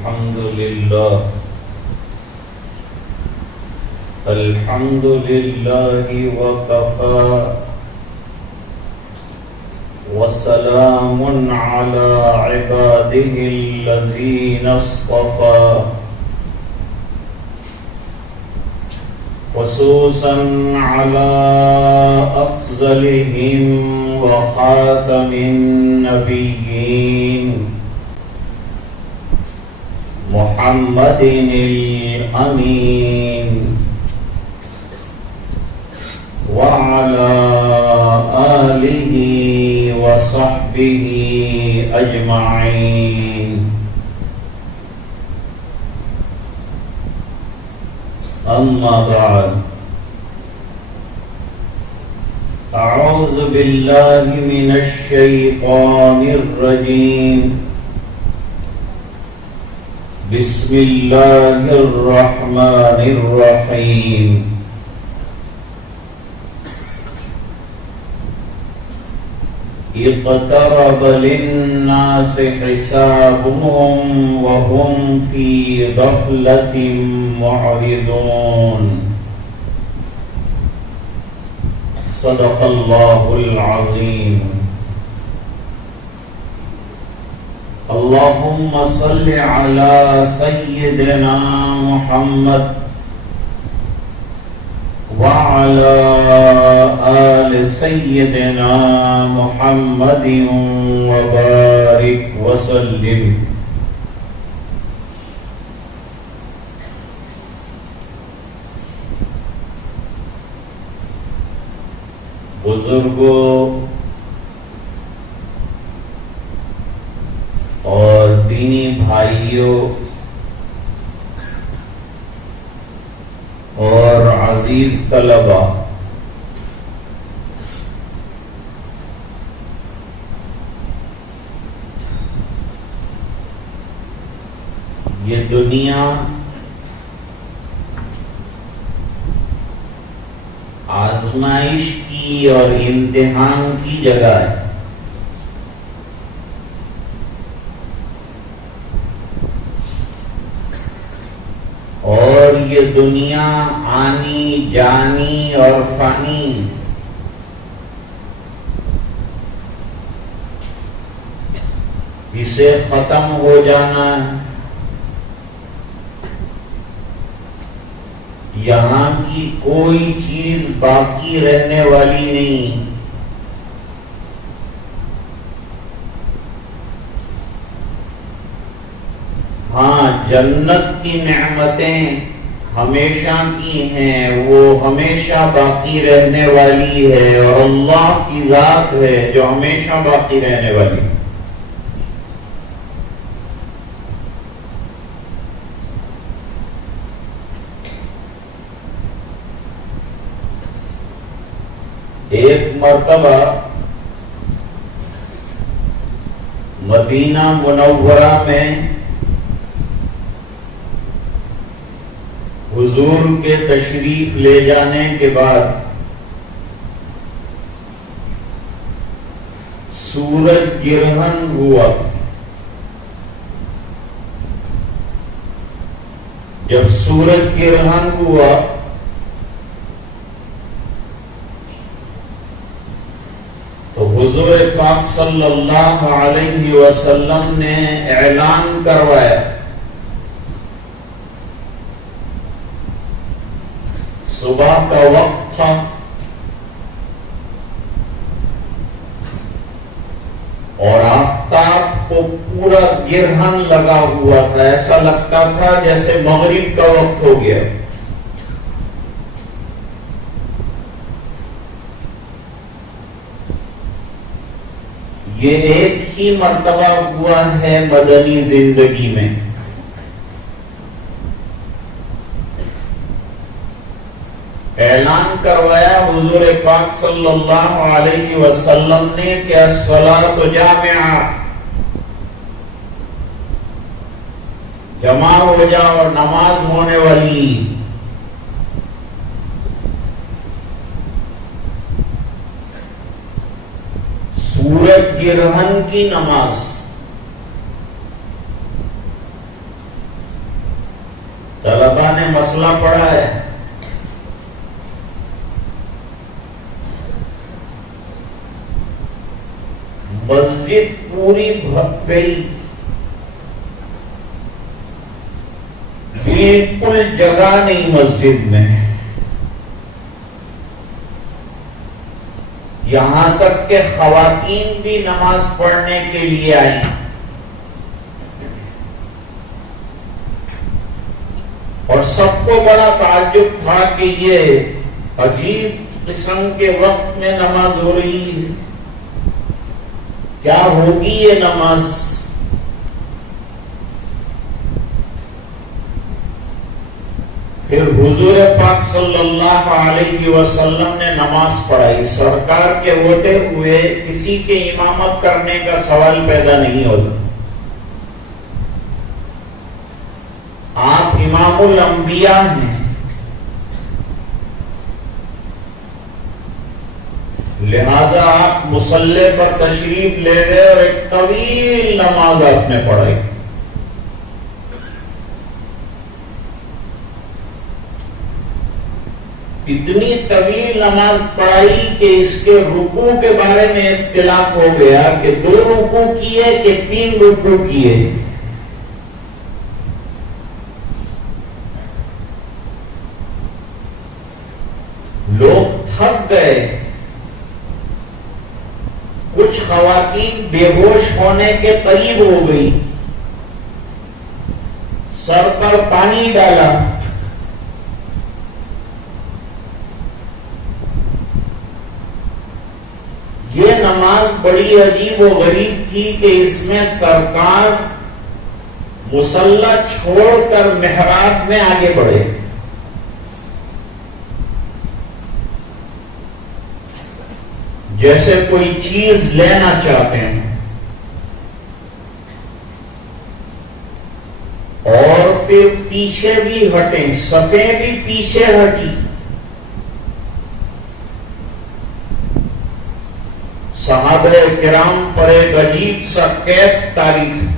الحمد لله وكفى وسلام على عباده الذين اصطفى خصوصا على أفضلهم وخاتم النبيين محمد الأمين وعلى آله وصحبه أجمعين أما بعد أعوذ بالله من الشيطان الرجيم بسم الله الرحمن الرحيم اقترب للناس حسابهم وهم في غفلة معرضون صدق الله العظيم اللهم صل على سيدنا محمد وعلى آل سيدنا محمد وبارك وسلم بزرگوں اور دینی بھائیوں اور عزیز طلبہ، یہ دنیا آزمائش کی اور امتحان کی جگہ ہے۔ اور یہ دنیا آنی جانی اور فانی، اسے ختم ہو جانا ہے۔ یہاں کی کوئی چیز باقی رہنے والی نہیں۔ ہاں، جنت کی نعمتیں ہمیشہ کی ہیں، وہ ہمیشہ باقی رہنے والی ہے، اور اللہ کی ذات ہے جو ہمیشہ باقی رہنے والی ہے۔ ایک مرتبہ مدینہ منورہ میں حضور کے تشریف لے جانے کے بعد سورج گرہن ہوا۔ جب سورج گرہن ہوا تو حضور پاک صلی اللہ علیہ وسلم نے اعلان کروایا، صبح کا وقت تھا اور آفتاب کو پورا گرہن لگا ہوا تھا، ایسا لگتا تھا جیسے مغرب کا وقت ہو گیا۔ یہ ایک ہی مرتبہ ہوا ہے مدنی زندگی میں۔ اعلان کروایا حضور پاک صلی اللہ علیہ وسلم نے کہ الصلاۃ جامعہ، جمع ہو جاؤ اور نماز ہونے والی۔ سورج گرہن کی نماز، مسئلہ پڑا ہے. مسجد پوری بھگ گئی، بالکل جگہ نہیں مسجد میں. یہاں تک کہ خواتین بھی نماز پڑھنے کے لیے آئیں. اور سب کو بڑا تعجب تھا کہ یہ عجیب قسم کے وقت میں نماز ہو رہی ہے، کیا ہوگی یہ نماز؟ پھر حضور پاک صلی اللہ علیہ وسلم نے نماز پڑھائی. سرکار کے ہوتے ہوئے کسی کے امامت کرنے کا سوال پیدا نہیں ہوتا. آپ امام الانبیاء ہیں، لہذا آپ مصلی پر تشریف لے گئے اور ایک طویل نماز آپ نے پڑھائی. اتنی طویل نماز پڑھائی کہ اس کے رکوع کے بارے میں اختلاف ہو گیا کہ 2 رکوع کیے کہ 3 رکوع کیے. لوگ تھک گئے، کچھ خواتین بے ہوش ہونے کے قریب ہو گئی، سر پر پانی ڈالا. یہ نماز بڑی عجیب و غریب تھی کہ اس میں سرکار مصلی چھوڑ کر محراب میں آگے بڑھے. جیسے کوئی چیز لینا چاہتے ہیں، اور پھر پیچھے بھی ہٹیں، صفیں بھی پیچھے ہٹی. صحابہ کرام پر ایک عجیب سا کیف طاری تھا.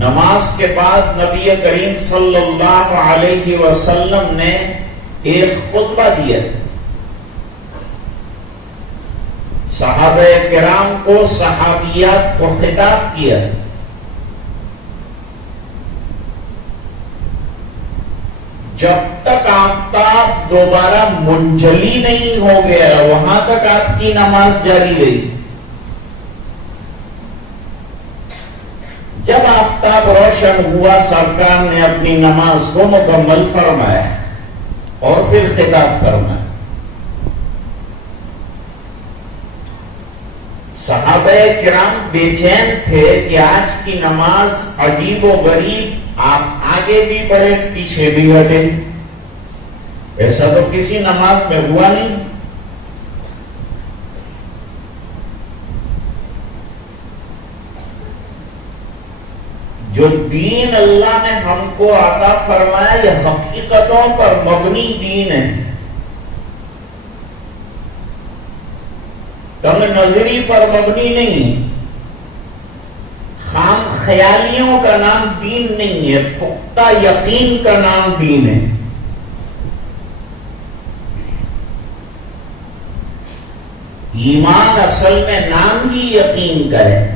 نماز کے بعد نبی کریم صلی اللہ علیہ وسلم نے ایک خطبہ دیا، صحابہ کرام کو، صحابیات کو خطاب کیا. جب تک آفتاب دوبارہ منجلی نہیں ہو گیا وہاں تک آپ کی نماز جاری رہی. جب آفتاب روشن ہوا سرکار نے اپنی نماز کو مکمل فرمایا اور پھر خطاب فرمایا. صحابہ کرام بے چین تھے کہ آج کی نماز عجیب و غریب، آپ آگے بھی بڑھے پیچھے بھی ہٹے، ایسا تو کسی نماز میں ہوا نہیں. جو دین اللہ نے ہم کو عطا فرمایا یہ حقیقتوں پر مبنی دین ہے، تم نظری پر مبنی نہیں. خام خیالیوں کا نام دین نہیں ہے، پختہ یقین کا نام دین ہے. ایمان اصل میں نام ہی یقین کا ہے.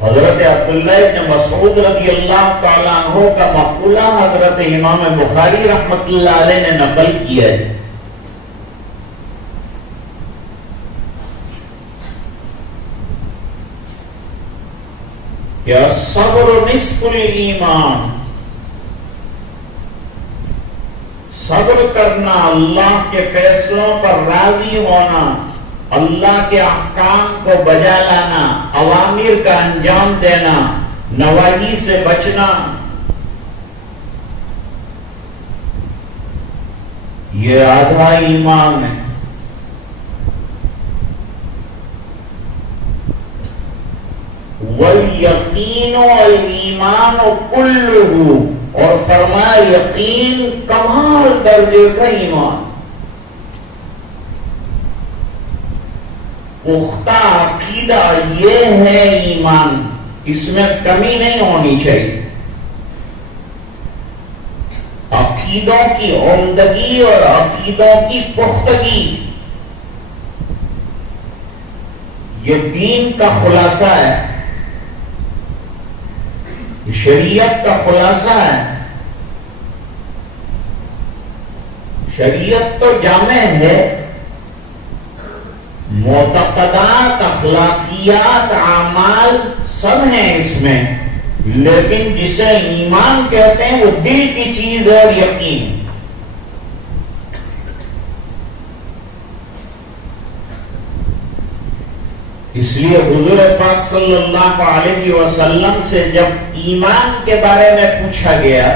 حضرت عبداللہ ابن مسعود رضی اللہ تعالیٰ عنہ کا مقولہ حضرت امام بخاری رحمت اللہ علیہ نے نقل کیا ہے. کہ الصبر نصف الایمان، صبر کرنا، اللہ کے فیصلوں پر راضی ہونا، اللہ کے احکام کو بجا لانا، اوامر کا انجام دینا، نواہی سے بچنا، یہ آدھا ایمان ہے. وَالْيَقِينُ وَالْإِيمَانُ كُلُّهُ، اور فرمایا یقین کمال درجے کا ایمان. پختہ عقیدہ یہ ہے ایمان، اس میں کمی نہیں ہونی چاہیے۔ عقیدوں کی عمدگی اور عقیدوں کی پختگی یہ دین کا خلاصہ ہے، شریعت کا خلاصہ ہے۔ شریعت تو جامع ہے، معتقدات، اخلاقیات، اعمال سب ہیں اس میں، لیکن جسے ایمان کہتے ہیں وہ دل کی چیز ہے اور یقین۔ اس لیے حضور پاک صلی اللہ علیہ وسلم سے جب ایمان کے بارے میں پوچھا گیا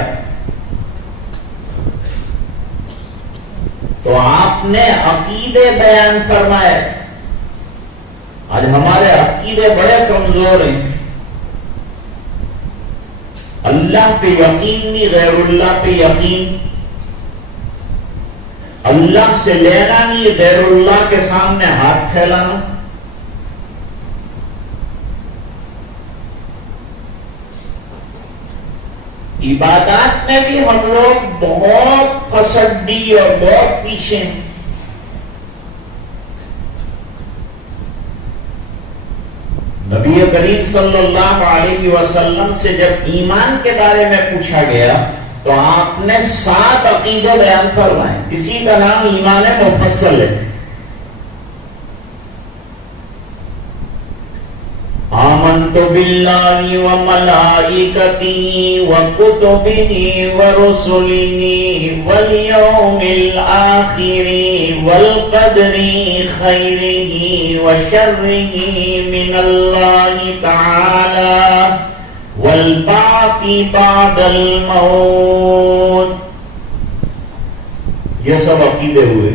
تو آپ نے عقیدے بیان فرمائے۔ آج ہمارے عقیدے بڑے کمزور ہیں، اللہ پہ یقین نہیں، غیر اللہ پہ یقین، اللہ سے لینا نہیں، غیر اللہ کے سامنے ہاتھ پھیلانا۔ عبادات میں بھی ہم لوگ بہت پسندی اور بہت پیچھے ہیں۔ نبی کریم صلی اللہ علیہ وسلم سے جب ایمان کے بارے میں پوچھا گیا تو آپ نے 7 عقیدے بیان فرمائے، اسی کا نام ایمان مفصل ہے۔ آمنت باللہ وملائکتہ وکتبہ ورسلہ والیوم الآخر والقدر خیرہ وشرہ من اللہ تعالی والبعث بعد الموت۔ یہ سب عقیدے ہوئے۔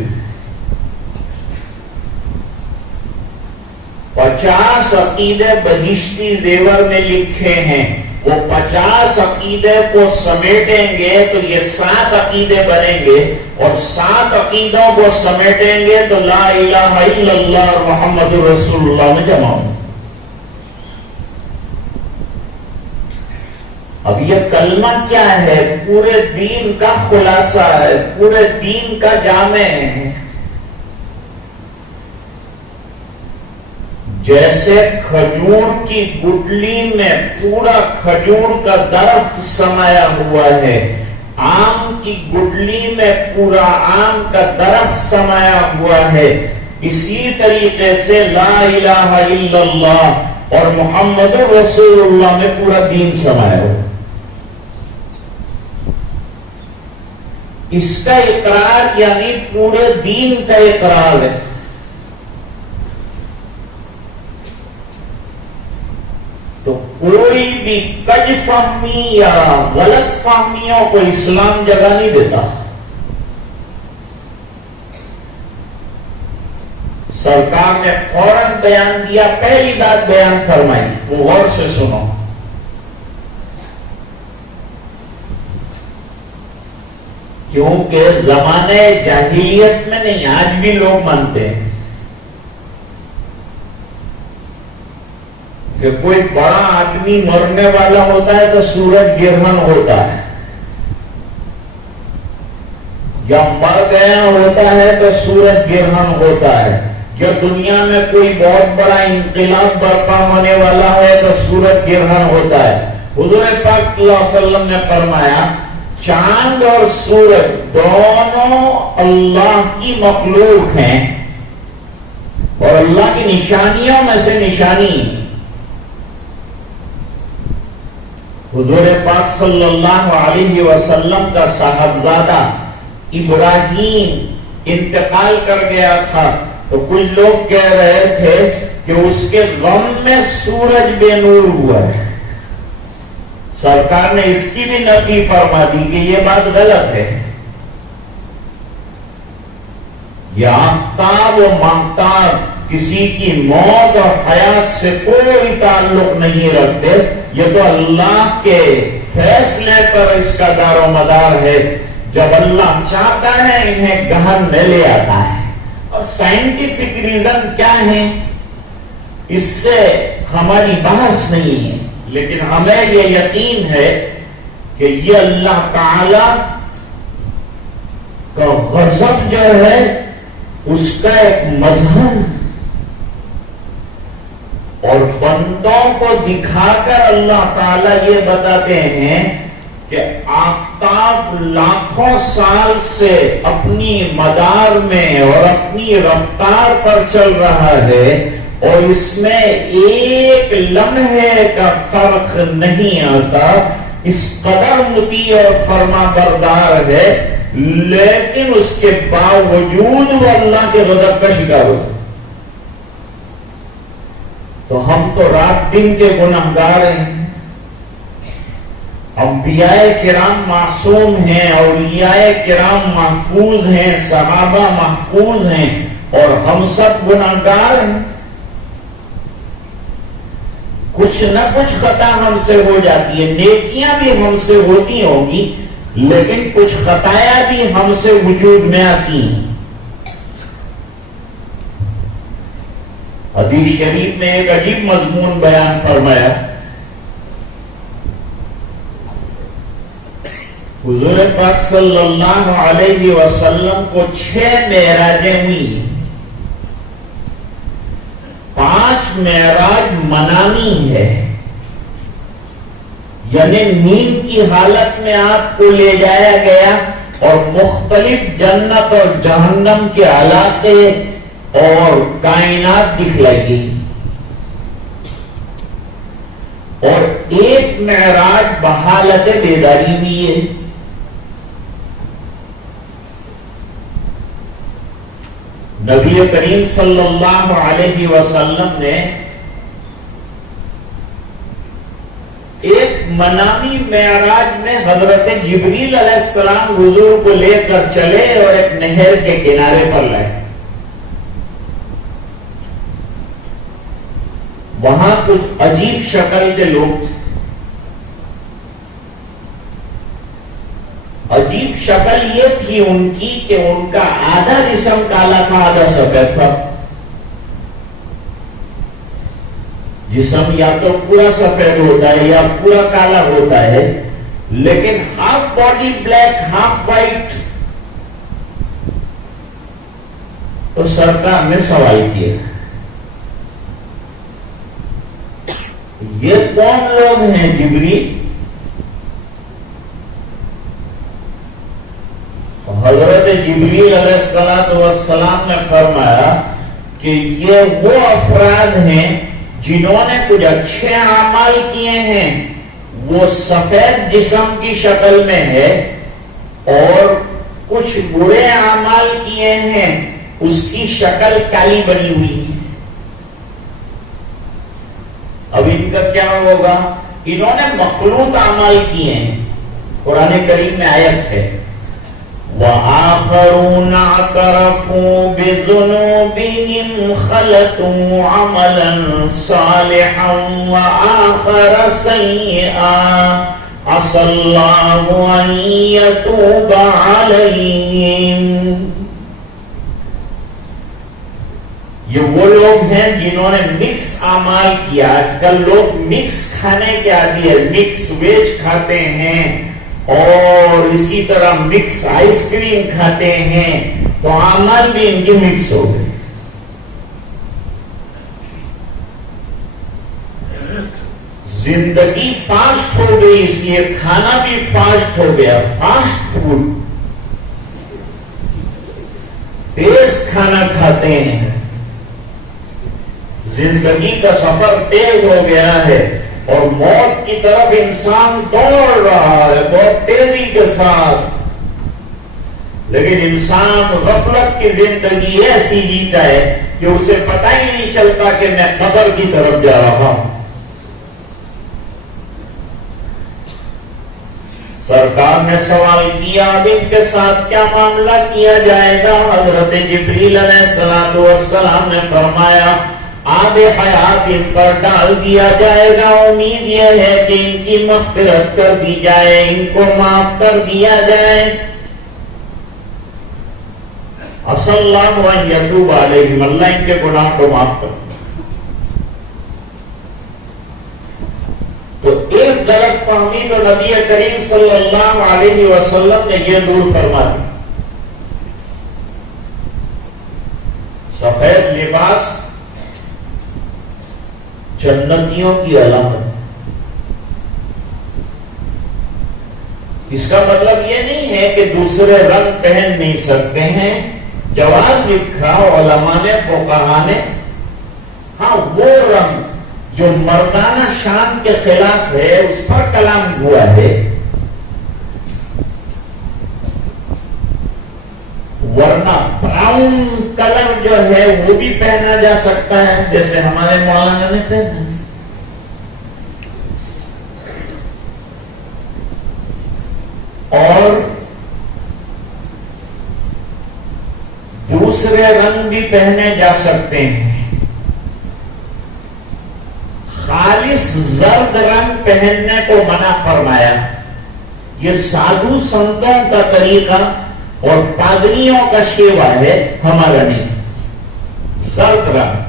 50 عقیدے بہشتی زیور میں لکھے ہیں، وہ 50 عقیدے کو سمیٹیں گے تو یہ 7 عقیدے بنیں گے، اور 7 عقیدوں کو سمیٹیں گے تو لا الہ الا اللہ محمد رسول اللہ میں جمع ہوں۔ اب یہ کلمہ کیا ہے؟ پورے دین کا خلاصہ ہے، پورے دین کا جامع ہے۔ جیسے کھجور کی گٹلی میں پورا کھجور کا درخت سمایا ہوا ہے، آم کی گٹلی میں پورا آم کا درخت سمایا ہوا ہے، اسی طریقے سے لا الہ الا اللہ اور محمد رسول اللہ میں پورا دین سمایا ہوا۔ اس کا اقرار یعنی پورے دین کا اقرار ہے۔ تو کوئی بھی کج فہمی یا غلط فہمیوں کو اسلام جگہ نہیں دیتا۔ سرکار نے فوراً بیان دیا، پہلی بات بیان فرمائی، وہ غور سے سنو۔ کیونکہ زمانے جاہلیت میں نہیں، آج بھی لوگ مانتے ہیں کہ کوئی بڑا آدمی مرنے والا ہوتا ہے تو سورج گرہن ہوتا ہے، یا مر گیا ہوتا ہے تو سورج گرہن ہوتا ہے، یا دنیا میں کوئی بہت بڑا انقلاب برپا ہونے والا ہے تو سورج گرہن ہوتا ہے۔ حضور پاک صلی اللہ علیہ وسلم نے فرمایا چاند اور سورج دونوں اللہ کی مخلوق ہیں اور اللہ کی نشانیوں میں سے نشانی۔ حضور پاک صلی اللہ علیہ وسلم کا صاحبزادہ ابراہیم انتقال کر گیا تھا تو کچھ لوگ کہہ رہے تھے کہ اس کے غم میں سورج بے نور ہوا ہے۔ سرکار نے اس کی بھی نفی فرما دی کہ یہ بات غلط ہے۔ یہ آفتاب و ماہتاب کسی کی موت اور حیات سے کوئی تعلق نہیں رکھتے، یہ تو اللہ کے فیصلے پر اس کا دار و مدار ہے۔ جب اللہ چاہتا ہے انہیں گہن میں لے آتا ہے۔ اور سائنٹیفک ریزن کیا ہے؟ اس سے ہماری بحث نہیں ہے، لیکن ہمیں یہ یقین ہے کہ یہ اللہ تعالی کا غضب جو ہے اس کا ایک مظہر، اور بندوں کو دکھا کر اللہ تعالیٰ یہ بتاتے ہیں کہ آفتاب لاکھوں سال سے اپنی مدار میں اور اپنی رفتار پر چل رہا ہے، اور اس میں ایک لمحے کا فرق نہیں آتا، اس قدر مطیع اور فرما بردار ہے، لیکن اس کے باوجود وہ اللہ کے غضب کا شکار ہو سکتا۔ تو ہم تو رات دن کے گنہگار ہیں، انبیاء کرام معصوم ہیں، اولیاء کرام محفوظ ہیں، صحابہ محفوظ ہیں، اور ہم سب گنہگار ہیں۔ کچھ نہ کچھ خطا ہم سے ہو جاتی ہے، نیکیاں بھی ہم سے ہوتی ہوں گی، لیکن کچھ خطایا بھی ہم سے وجود میں آتی ہیں۔ حدیث شریف میں ایک عجیب مضمون بیان فرمایا، حضور پاک صلی اللہ علیہ وسلم کو 6 معراجیں ہوئی، 5 معراج منامی ہے، یعنی نیند کی حالت میں آپ کو لے جایا گیا اور مختلف جنت اور جہنم کے علاقے اور کائنات دکھلائی گئی، اور ایک معراج بحالت بیداری ہوئی ہے۔ نبی کریم صلی اللہ علیہ وسلم نے ایک منامی معراج میں حضرت جبریل علیہ السلام حضور کو لے کر چلے اور ایک نہر کے کنارے پر لائے۔ وہاں کچھ عجیب شکل کے لوگ تھے، عجیب شکل یہ تھی ان کی کہ ان کا آدھا جسم کالا تھا، آدھا سفید تھا۔ جسم یا تو پورا سفید ہوتا ہے یا پورا کالا ہوتا ہے، لیکن half body black half white. تو سرکار نے سوال کیا، یہ کون لوگ ہیں جبریل؟ حضرت جبریل علیہ السلام نے فرمایا کہ یہ وہ افراد ہیں جنہوں نے کچھ اچھے اعمال کیے ہیں، وہ سفید جسم کی شکل میں ہے، اور کچھ برے اعمال کیے ہیں، اس کی شکل کالی بنی ہوئی ہے۔ اب ان کا کیا ہوگا؟ انہوں نے مخلوط اعمال کیے ہیں، قرآن کریم میں آیت ہے، وَآخَرُونَ اعْتَرَفُوا بِذُنُوبِهِمْ خَلَطُوا عَمَلًا صَالِحًا وَآخَرَ سَيِّئًا عَسَى اللَّهُ أَن يَتُوبَ عَلَيْهِمْ۔ یہ وہ لوگ ہیں جنہوں نے مکس اعمال کیا۔ آج کل لوگ مکس کھانے کے عادی ہیں، مکس ویج کھاتے ہیں اور اسی طرح مکس آئس کریم کھاتے ہیں، تو اعمال بھی ان کے مکس ہو گئے۔ زندگی فاسٹ ہو گئی، اس لیے کھانا بھی فاسٹ ہو گیا، فاسٹ فوڈ، تیز کھانا کھاتے ہیں، زندگی کا سفر تیز ہو گیا ہے، اور موت کی طرف انسان دوڑ رہا ہے بہت تیزی کے ساتھ، لیکن انسان غفلت کی زندگی ایسی جیتا ہے کہ اسے پتہ ہی نہیں چلتا کہ میں قبر کی طرف جا رہا ہوں۔ سرکار نے سوال کیا، اب ان کے ساتھ کیا معاملہ کیا جائے گا؟ حضرت جبریل علیہ السلام نے فرمایا، آب حیات ان پر ڈال دیا جائے گا، امید یہ ہے کہ ان کی مغفرت کر دی جائے، ان کو معاف کر دیا جائے۔ عسى اللہ ان یتوب علیہم، اللہ ان کے گناہ کو معاف کر۔ تو ایک غلط فہمی تو نبی کریم صلی اللہ علیہ وسلم نے یہ دور فرما دی. سفید لباس جنتیوں کی علامت. اس کا مطلب یہ نہیں ہے کہ دوسرے رنگ پہن نہیں سکتے ہیں. جواز لکھا علماء نے فقہاء نے. ہاں وہ رنگ جو مردانہ شان کے خلاف ہے اس پر کلام ہوا ہے. ورنہ براؤن کلر جو ہے وہ بھی پہنا جا سکتا ہے جیسے ہمارے مولانا نے پہنا. اور دوسرے رنگ بھی پہنے جا سکتے ہیں. خالص زرد رنگ پہننے کو منع فرمایا. یہ سادھو سنتوں کا طریقہ اور پادریوں کا شیوا ہے، ہمارا نہیں. زرد رنگ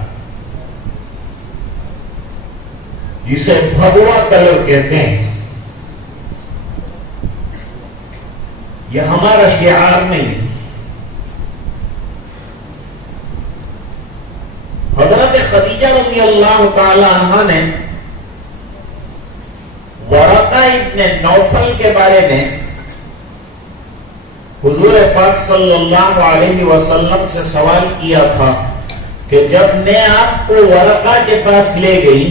جسے بھگوا کلر کہتے ہیں، یہ ہمارا شعار نہیں. حضرت خدیجہ رضی اللہ تعالی عنہ نے ورقہ ابن نوفل کے بارے میں حضور پاک صلی اللہ علیہ وسلم سے سوال کیا تھا کہ جب میں آپ کو ورقہ کے پاس لے گئی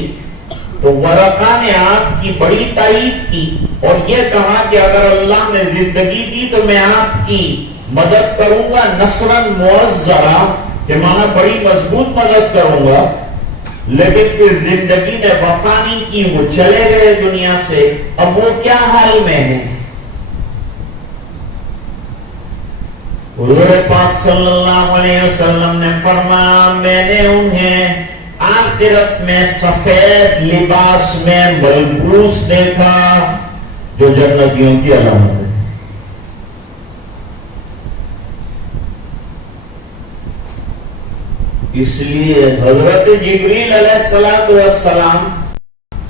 تو ورقہ نے آپ کی بڑی تائید کی اور یہ کہا کہ اگر اللہ نے زندگی دی تو میں آپ کی مدد کروں گا نصراً معزرا، کہ مانا بڑی مضبوط مدد کروں گا. لیکن پھر زندگی نے وفا نہیں کی، وہ چلے گئے دنیا سے. اب وہ کیا حال میں ہے؟ حضور پاک صلی اللہ علیہ وسلم نے فرمایا میں نے انہیں آخرت میں سفید لباس میں ملبوس دیکھا جو جنتیوں کی علامت ہے. اس لیے حضرت جبریل علیہ السلام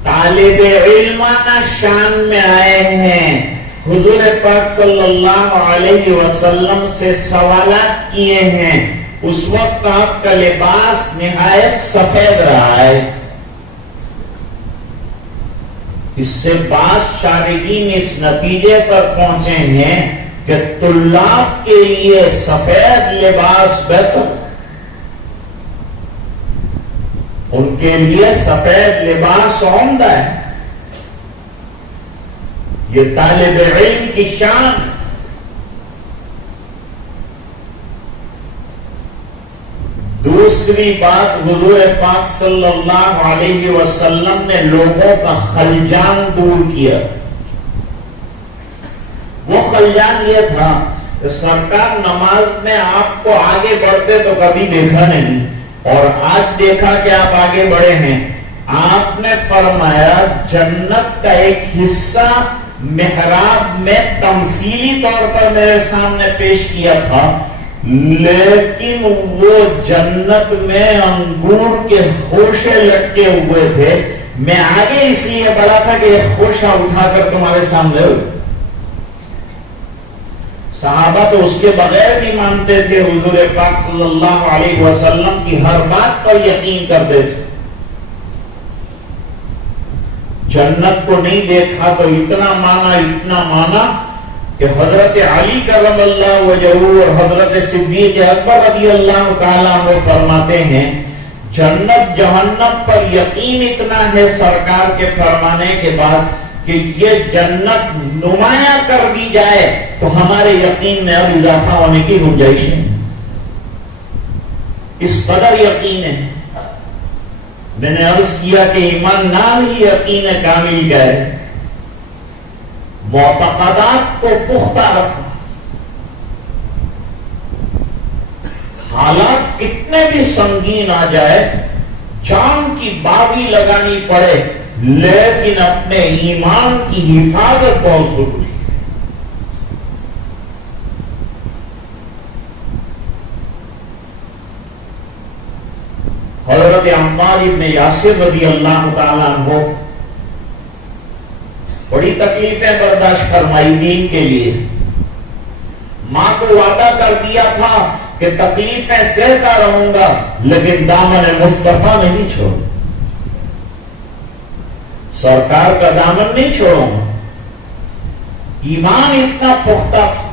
طالب علمانہ شان میں آئے ہیں، حضور پاک صلی اللہ علیہ وسلم سے سوالات کیے ہیں. اس وقت آپ کا لباس نہایت سفید رہا ہے. اس سے بعض شارحین اس نتیجے پر پہنچے ہیں کہ طلاب کے لیے سفید لباس بہتر، ان کے لیے سفید لباس عمدہ ہے. یہ طالب علم کی شان. دوسری بات، حضور پاک صلی اللہ علیہ وسلم نے لوگوں کا خلجان دور کیا. وہ خلجان یہ تھا کہ سرکار نماز میں آپ کو آگے بڑھتے تو کبھی دیکھا نہیں، اور آج دیکھا کہ آپ آگے بڑھے ہیں. آپ نے فرمایا جنت کا ایک حصہ محراب میں تمثیلی طور پر میرے سامنے پیش کیا تھا، لیکن وہ جنت میں انگور کے خوشے لٹکے ہوئے تھے. میں آگے اس لیے بڑھا تھا کہ یہ خوشہ اٹھا کر تمہارے سامنے ہو. صحابہ تو اس کے بغیر بھی مانتے تھے، حضور پاک صلی اللہ علیہ وسلم کی ہر بات پر یقین کرتے تھے. جنت کو نہیں دیکھا تو اتنا مانا کہ حضرت علی کرم اللہ وجہہ اور حضرت صدیق اکبر رضی اللہ تعالیٰ عنہ فرماتے ہیں جنت جہنم پر یقین اتنا ہے سرکار کے فرمانے کے بعد کہ یہ جنت نمایاں کر دی جائے تو ہمارے یقین میں اب اضافہ ہونے کی گنجائش ہے. اس قدر یقین ہے. میں نے عرض کیا کہ ایمان نام ہی یقین کامل کا ہے. معتقدات کو پختہ رکھنا، حالات کتنے بھی سنگین آ جائے، جان کی باغی لگانی پڑے، لیکن اپنے ایمان کی حفاظت بہت ضروری ہے. حضرت عمار ابن یاسر رضی اللہ تعالیٰ عنہ بڑی تکلیفیں برداشت فرمائی دین کے لیے. ماں کو وعدہ کر دیا تھا کہ تکلیفیں سہتا رہوں گا لیکن دامن مصطفیٰ نہیں چھوڑوں، سرکار کا دامن نہیں چھوڑوں گا. ایمان اتنا پختہ تھا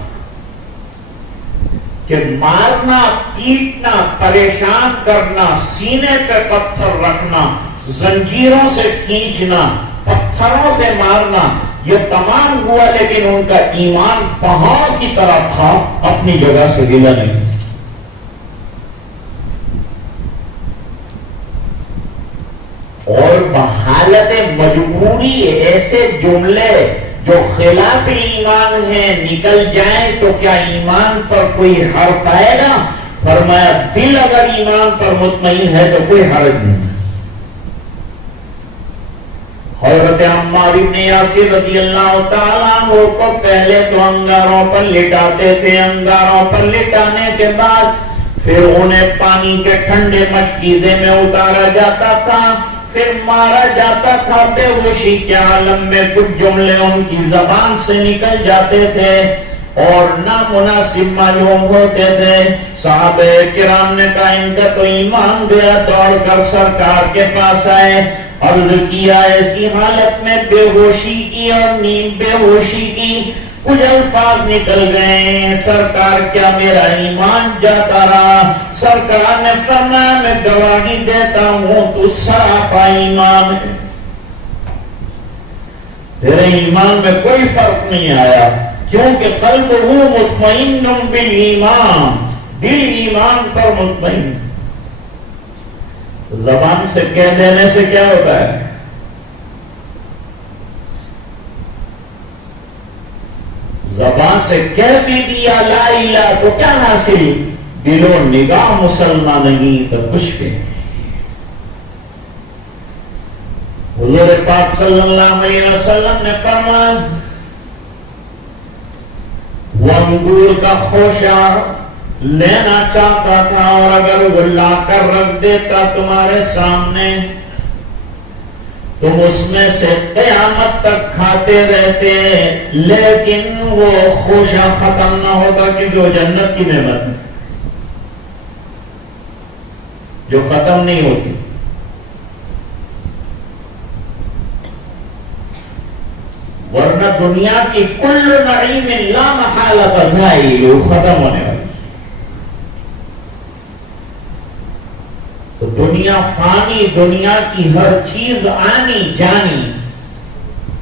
کہ مارنا، پیٹنا، پریشان کرنا، سینے پہ پتھر رکھنا، زنجیروں سے کھینچنا، پتھروں سے مارنا، یہ تمام ہوا لیکن ان کا ایمان پہاڑ کی طرح تھا، اپنی جگہ سے ہلا نہیں. اور بحالت مجبوری ایسے جملے جو خلاف ایمان ہیں نکل جائیں تو کیا ایمان پر کوئی حرف آئے گا؟ فرمایا دل اگر ایمان پر مطمئن ہے تو کوئی حرج نہیں. حضرت عمار بن یاسر رضی اللہ تعالیٰ عنہ کو پہلے تو انگاروں پر لٹاتے تھے، انگاروں پر لٹانے کے بعد پھر انہیں پانی کے ٹھنڈے مشکیزے میں اتارا جاتا تھا، پھر مارا جاتا تھا. بے ہوشی کے عالم میں کچھ جملے ان کی زبان سے نکل جاتے تھے اور نامناسب معلوم ہوتے تھے. صحابہ کرام نے کہا ان کا تو ایمان گیا، دوڑ کر سرکار کے پاس آئے، عرض کیا ایسی حالت میں بے ہوشی کی اور نیم بے ہوشی کی، کچھ الفاظ نکل گئے، سرکار کیا میرا ایمان جاتا رہا؟ سرکار نے فرمایا میں گواہی دیتا ہوں تو سراپا ایمان ہے، تیرے ایمان میں کوئی فرق نہیں آیا، کیونکہ قلب ہو مطمئن بالایمان، دل ایمان پر مطمئن. زبان سے کہہ دینے سے کیا ہوتا ہے؟ زبان سے کہہ بھی دیا لا الہ تو کیا حاصل؟ دل و نگاہ مسلمان نہیں تو کچھ بھی نہیں. حضور پاک صلی اللہ علیہ وسلم نے فرمایا وہ انگور کا خوشہ لینا چاہتا تھا اور اگر وہ لا کر رکھ دیتا تمہارے سامنے تم اس میں سے قیامت تک کھاتے رہتے، لیکن وہ خوشہ ختم نہ ہوتا، کیونکہ وہ جنت کی نعمت ہے جو ختم نہیں ہوتی. ورنہ دنیا کی کل نعیم لا محالہ زائل، ختم ہونے والی. تو دنیا فانی، دنیا کی ہر چیز آنی جانی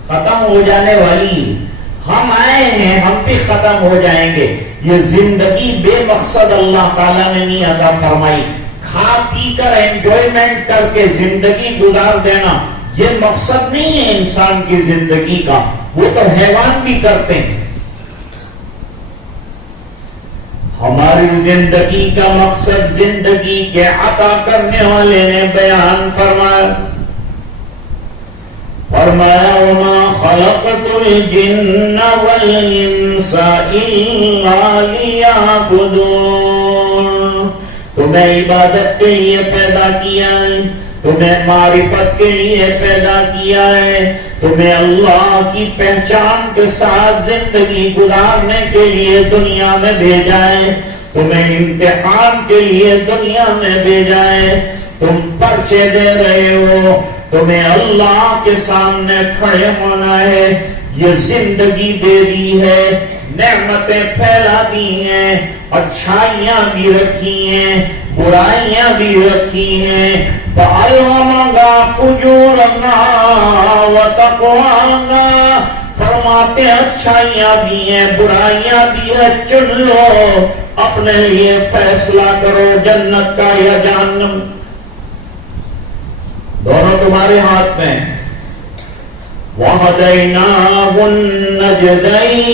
ختم ہو جانے والی. ہم آئے ہیں، ہم بھی ختم ہو جائیں گے. یہ زندگی بے مقصد اللہ تعالیٰ نے نہیں عطا فرمائی. کھا پی کر انجوائمنٹ کر کے زندگی گزار دینا یہ مقصد نہیں ہے انسان کی زندگی کا، وہ تو حیوان بھی کرتے ہیں. ہماری زندگی کا مقصد زندگی کے عطا کرنے والے نے بیان فرمایا وَمَا خَلَقْتُ الْجِنَّ وَالْإِنسَ إِلَّا لِيَعْبُدُونَ. تمہیں عبادت کے لیے پیدا کیا ہے، تمہیں معرفت کے لیے پیدا کیا ہے، تمہیں اللہ کی پہچان کے ساتھ زندگی گزارنے کے لیے دنیا میں بھیجا ہے، تمہیں امتحان کے لیے دنیا میں بھیجا ہے. تم پرچے دے رہے ہو، تمہیں اللہ کے سامنے کھڑے ہونا ہے. یہ زندگی دے دی ہے، نعمتیں پھیلا دی ہیں، اچھائیاں بھی رکھی ہیں، برائیاں بھی رکھی ہیں. فَأَلْهَمَهَا فُجُورَهَا وَتَقْوَاهَا. فرماتے اچھائیاں بھی ہیں، برائیاں بھی ہیں، چن لو، اپنے لیے فیصلہ کرو جنت کا یا جہنم. دونوں تمہارے ہاتھ میں. وَهَدَيْنَاهُ النَّجْدَيْنِ.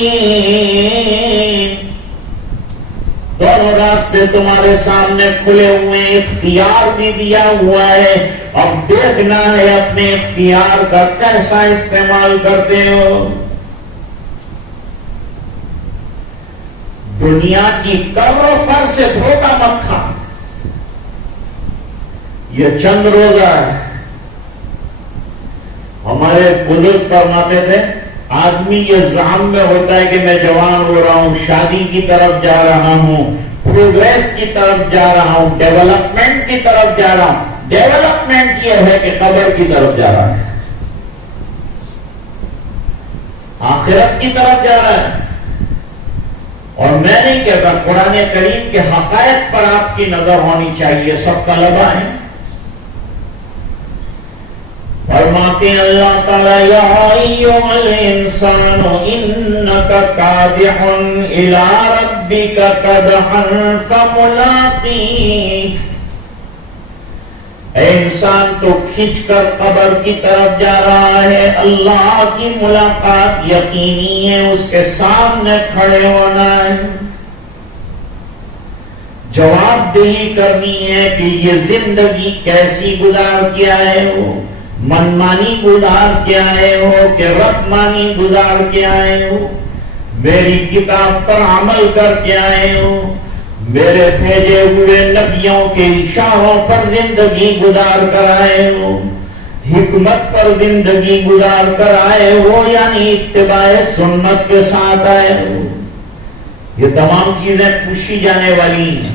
دونوں راستے تمہارے سامنے کھلے ہوئے، اختیار بھی دیا ہوا ہے. اب دیکھنا ہے اپنے اختیار کا کیسا استعمال کرتے ہو. دنیا کی کر و فر سے دھوکہ مت کھا. یہ چند روزہ ہے. ہمارے بزرگ فرماتے تھے آدمی یہ ذہن میں ہوتا ہے کہ میں جوان ہو رہا ہوں، شادی کی طرف جا رہا ہوں، پروگریس کی طرف جا رہا ہوں، ڈیولپمنٹ کی طرف جا رہا ہوں۔ ڈیولپمنٹ یہ ہے کہ قبر کی طرف جا رہا ہے، آخرت کی طرف جا رہا ہے۔ اور میں نہیں کہتا، قرآن کریم کے حقائق پر آپ کی نظر ہونی چاہیے۔ سب طلبا ہیں، فرماتے ہیں اللہ تعالیٰ یا ایھا الانسان انک کادح الی ربک کدحا فملاقیہ، اے انسان تو کھنچ کر قبر کی طرف جا رہا ہے، اللہ کی ملاقات یقینی ہے، اس کے سامنے کھڑے ہونا ہے، جواب دہی کرنی ہے کہ یہ زندگی کیسی گزار کے آئے ہو، منمانی گزار کے آئے ہو کہ رب مانی گزار کے آئے ہو، میری کتاب پر عمل کر کے آئے ہو، میرے بھیجے ہوئے نبیوں کے اشاروں پر زندگی گزار کر آئے ہو، حکمت پر زندگی گزار کر آئے ہو، یعنی اتباع سنت کے ساتھ آئے ہو۔ یہ تمام چیزیں پوچھی جانے والی ہیں۔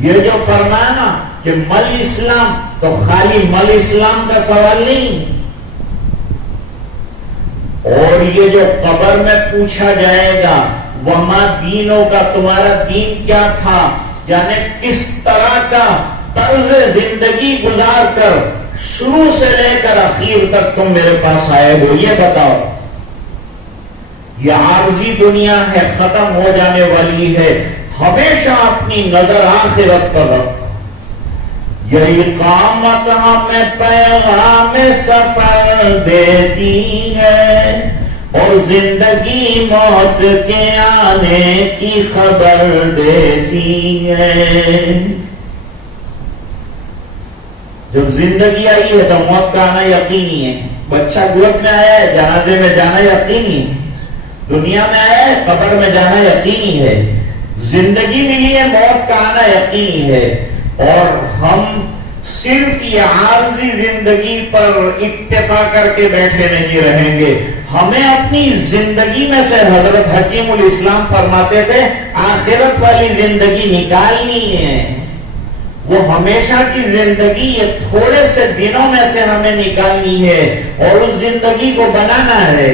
یہ جو فرمایا نا کہ مل اسلام، تو خالی مل اسلام کا سوال نہیں، اور یہ جو قبر میں پوچھا جائے گا وما دینوں کا، تمہارا دین کیا تھا، یعنی کس طرح کا طرز زندگی گزار کر شروع سے لے کر اخیر تک تم میرے پاس آئے ہو، یہ بتاؤ۔ یہ عارضی دنیا ہے، ختم ہو جانے والی ہے، ہمیشہ اپنی نظر آخرت پر رکھو۔ یہی قامت ہمیں پیغام سفر دیتی ہے، اور زندگی موت کے آنے کی خبر دیتی ہے۔ جب زندگی آئی ہے تو موت کا آنا یقینی ہے۔ بچہ گود میں آیا ہے، جنازے میں جانا یقینی ہے، دنیا میں آیا ہے، قبر میں جانا یقینی ہے، زندگی ملی ہے، موت کا آنا یقینی ہے۔ اور ہم صرف یہ عارضی زندگی پر اکتفا کر کے بیٹھے نہیں رہیں گے، ہمیں اپنی زندگی میں سے حضرت حکیم الاسلام فرماتے تھے آخرت والی زندگی نکالنی ہے، وہ ہمیشہ کی زندگی یہ تھوڑے سے دنوں میں سے ہمیں نکالنی ہے اور اس زندگی کو بنانا ہے۔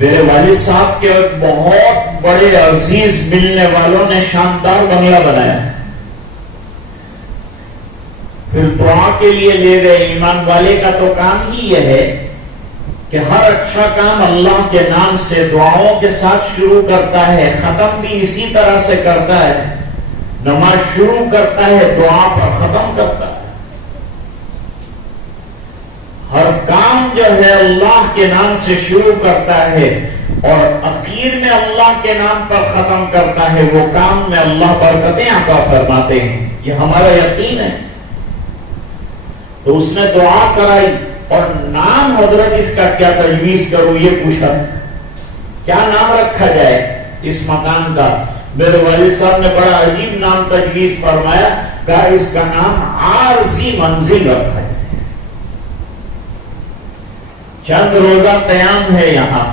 میرے والد صاحب کے ایک بہت بڑے عزیز ملنے والوں نے شاندار بنگلہ بنایا، پھر دعا کے لیے لے گئے۔ ایمان والے کا تو کام ہی یہ ہے کہ ہر اچھا کام اللہ کے نام سے دعاؤں کے ساتھ شروع کرتا ہے، ختم بھی اسی طرح سے کرتا ہے۔ نماز شروع کرتا ہے، دعا پر ختم کرتا ہے۔ ہر کام جو ہے اللہ کے نام سے شروع کرتا ہے اور اخیر میں اللہ کے نام پر ختم کرتا ہے، وہ کام میں اللہ برکتیں عطا فرماتے ہیں، یہ ہمارا یقین ہے۔ تو اس نے دعا کرائی اور نام حضرت اس کا کیا تجویز کروں یہ پوچھا، کیا نام رکھا جائے اس مکان کا؟ میرے والد صاحب نے بڑا عجیب نام تجویز فرمایا، کہا اس کا نام عارضی منزل رکھا جائے۔ چند روزہ قیام ہے یہاں،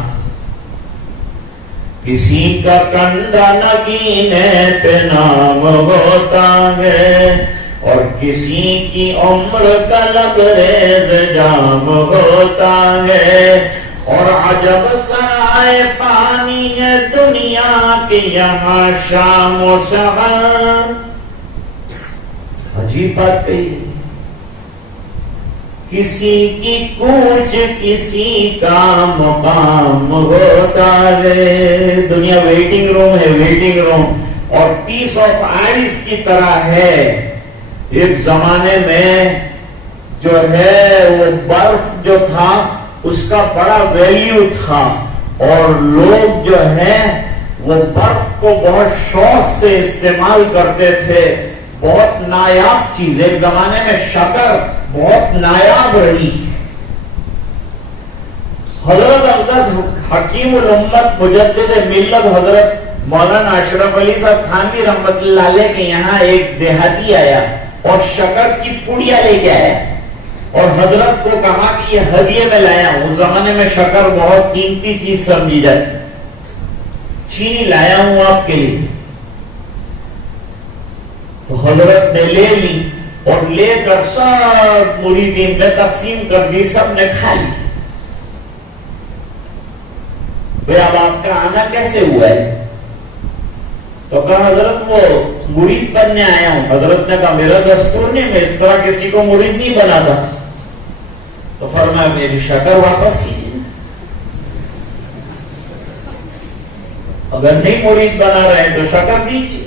کسی کا کنڈا نگینے پہ نام ہوتا ہے اور کسی کی عمر کا لبریز جام ہوتا ہے، اور عجب سرائے فانی ہے دنیا کی یہاں شام و سحر۔ عجیب بات کہی، کسی کی کوچ کسی کا مقام ہوتا ہے۔ دنیا ویٹنگ روم ہے، ویٹنگ روم، اور پیس آف آئس کی طرح ہے۔ ایک زمانے میں جو ہے وہ برف جو تھا اس کا بڑا ویلیو تھا، اور لوگ جو ہے وہ برف کو بہت شوق سے استعمال کرتے تھے، بہت نایاب چیز۔ ایک زمانے میں شکر بہت نایاب رہی۔ حضرت اقدس حکیم الامت مجدد ملت حضرت مولانا اشرف علی صاحب تھانوی رحمت اللہ علیہ کے یہاں ایک دیہاتی آیا اور شکر کی پڑیا لے کے آیا۔ اور حضرت کو کہا کہ یہ ہدیے میں لایا ہوں. اس زمانے میں شکر بہت قیمتی چیز سمجھی جاتی. چینی لایا ہوں آپ کے لیے. تو حضرت نے لے لی اور لے کر سب مریدین میں تقسیم کر دی. سب نے کھا لی. بھئی اب آپ کا آنا کیسے ہوا ہے؟ تو کہا حضرت وہ مرید بننے آیا ہوں. حضرت نے کہا میرا دستور نہیں, میں اس طرح کسی کو مرید نہیں بناتا. تو فرمایا میری شکر واپس کیجیے. اگر نہیں مرید بنا رہے تو شکر دیجیے.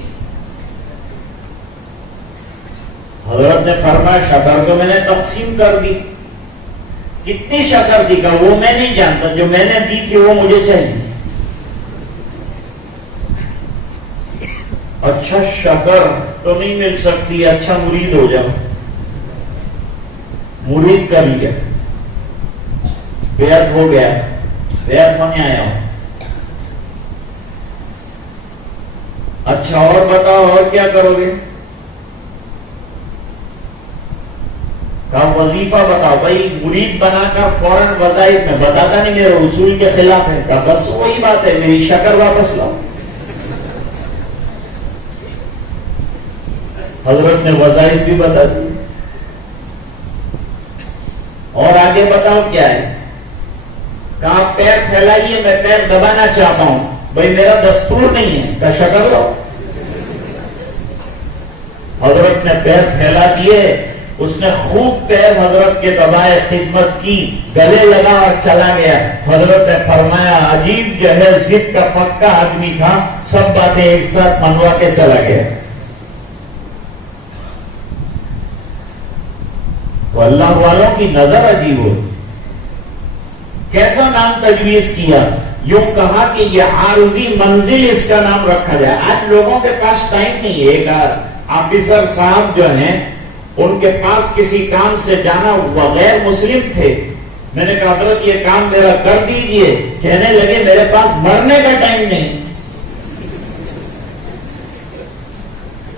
حضرت نے فرمایا شکر تو میں نے تقسیم کر دی. کتنی شکر دی؟ کہ وہ میں نہیں جانتا, جو میں نے دی تھی وہ مجھے چاہیے. اچھا شکر تو نہیں مل سکتی, اچھا مرید ہو جاؤ. مرید کر لیا, بیعت ہو گیا, بیعت ہونے آیا ہوں. اچھا اور بتاؤ اور کیا کرو گے؟ کہا وظیفہ بتاؤ. بھائی مرید بنا کر فوراً وظائف میں بتاتا نہیں, میرے اصول کے خلاف ہے. کہا بس وہی بات ہے, میری شکر واپس لاؤ. حضرت نے وظائف بھی بتا دی. اور آگے بتاؤ کیا ہے؟ کہا پیر پھیلائیے, میں پیر دبانا چاہتا ہوں. بھائی میرا دستور نہیں ہے. کہا شکر لاؤ. حضرت نے پیر پھیلا دیے. اس نے خوب پیر حضرت کے دبائے, خدمت کی, گلے لگا اور چلا گیا. حضرت نے فرمایا عجیب جو ہے ضد کا پکا آدمی تھا, سب باتیں ایک ساتھ منوا کے چلا گیا. تو اللہ والوں کی نظر عجیب ہو. کیسا نام تجویز کیا؟ یوں کہا کہ یہ عارضی منزل اس کا نام رکھا جائے. آج لوگوں کے پاس ٹائم نہیں ہے. ایک آفیسر صاحب جو ہیں ان کے پاس کسی کام سے جانا, غیر مسلم تھے. میں نے کہا حضرت یہ کام میرا کر دیجئے. کہنے لگے میرے پاس مرنے کا ٹائم نہیں,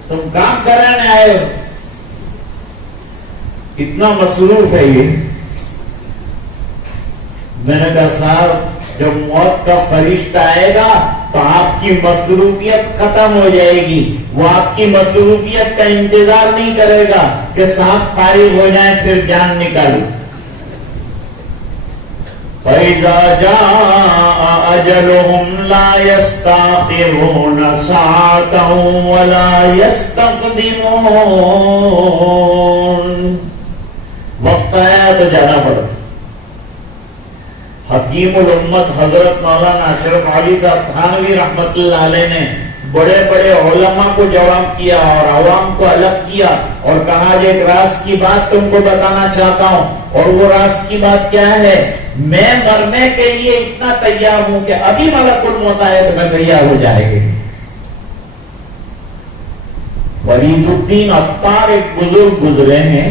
تم کام کرانے آئے ہو. اتنا مصروف ہے یہ. میں نے کہا صاحب جب موت کا فرشتہ آئے گا تو آپ کی مصروفیت ختم ہو جائے گی. وہ آپ کی مصروفیت کا انتظار نہیں کرے گا کہ صاحب فارغ ہو جائیں پھر جان نکالو. فَإِذَا جَاءَ أَجَلُهُمْ لَا يَسْتَأْخِرُونَ سَاعَةً وَلَا يَسْتَقْدِمُونَ. وقت آیا تو جانا پڑا. حکیم الامت حضرت مولانا اشرف علی صاحب تھانوی رحمت اللہ علیہ نے بڑے بڑے علماء کو جواب کیا اور عوام کو الگ کیا اور کہا کہ ایک راز کی بات تم کو بتانا چاہتا ہوں. اور وہ راز کی بات کیا ہے؟ میں مرنے کے لیے اتنا تیار ہوں کہ ابھی ملک الموت آئے تو میں تیار ہو جائے گی. فرید الدین عطار ایک بزرگ گزرے ہیں.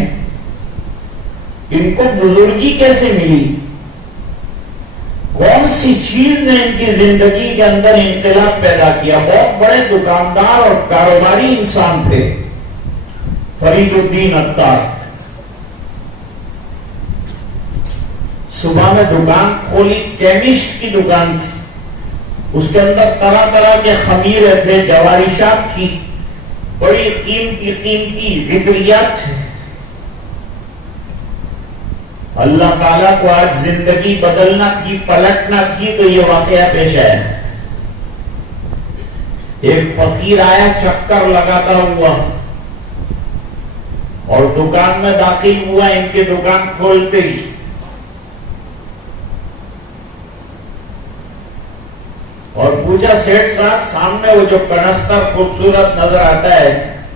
ان کو بزرگی کیسے ملی؟ کون سی چیز نے ان کی زندگی کے اندر انقلاب پیدا کیا؟ بہت بڑے دکاندار اور کاروباری انسان تھے فرید الدین عطار. صبح میں دکان کھولی, کیمسٹ کی دکان تھی. اس کے اندر طرح طرح کے خمیرے تھے, جوارشات تھی, بڑی قیمتی قیمتی وطریات تھے. اللہ تعالیٰ کو آج زندگی بدلنا تھی, پلٹنا تھی, تو یہ واقعہ پیش آیا. ایک فقیر آیا چکر لگاتا ہوا اور دکان میں داخل ہوا. ان کی دکان کھولتے ہی اور پوچھا سیٹھ صاحب سامنے وہ جو کنستر خوبصورت نظر آتا ہے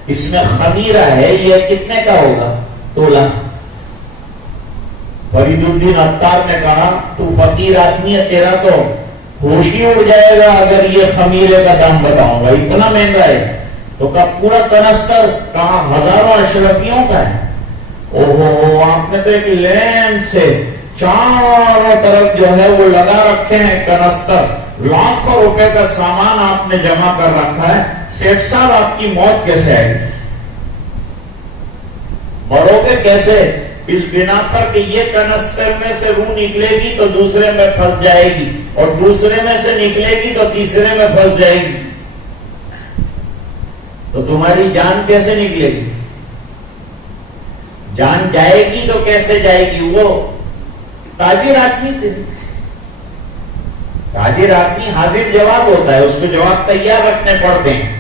اس میں خمیرہ ہے, یہ کتنے کا ہوگا؟ تولہ. فرید الدین عطار نے کہا تو فقیر آدمی ہے, تیرا تو ہوش ہی اڑ جائے گا اگر یہ خمیرے کا دام بتاؤں گا, اتنا مہنگا ہے. تو کہا پورا کنستر. کہا ہزاروں اشرفیوں کا ہے. اوہو, آپ نے تو ایک لین سے چاروں طرف جو ہے وہ لگا رکھے ہیں کنستر, لاکھوں روپے کا سامان آپ نے جمع کر رکھا ہے. سیٹھ صاحب آپ کی موت کیسے آئے گی؟ مرو گے کیسے؟ اس بنا پر کہ یہ کنستر میں سے روح نکلے گی تو دوسرے میں پھنس جائے گی، اور دوسرے میں سے نکلے گی تو تیسرے میں پھنس جائے گی، تو تمہاری جان کیسے نکلے گی؟ جان جائے گی تو کیسے جائے گی؟ وہ تاجر آدمی تھے، تاجر آدمی حاضر جواب ہوتا ہے، اس کو جواب تیار رکھنے پڑتے ہیں۔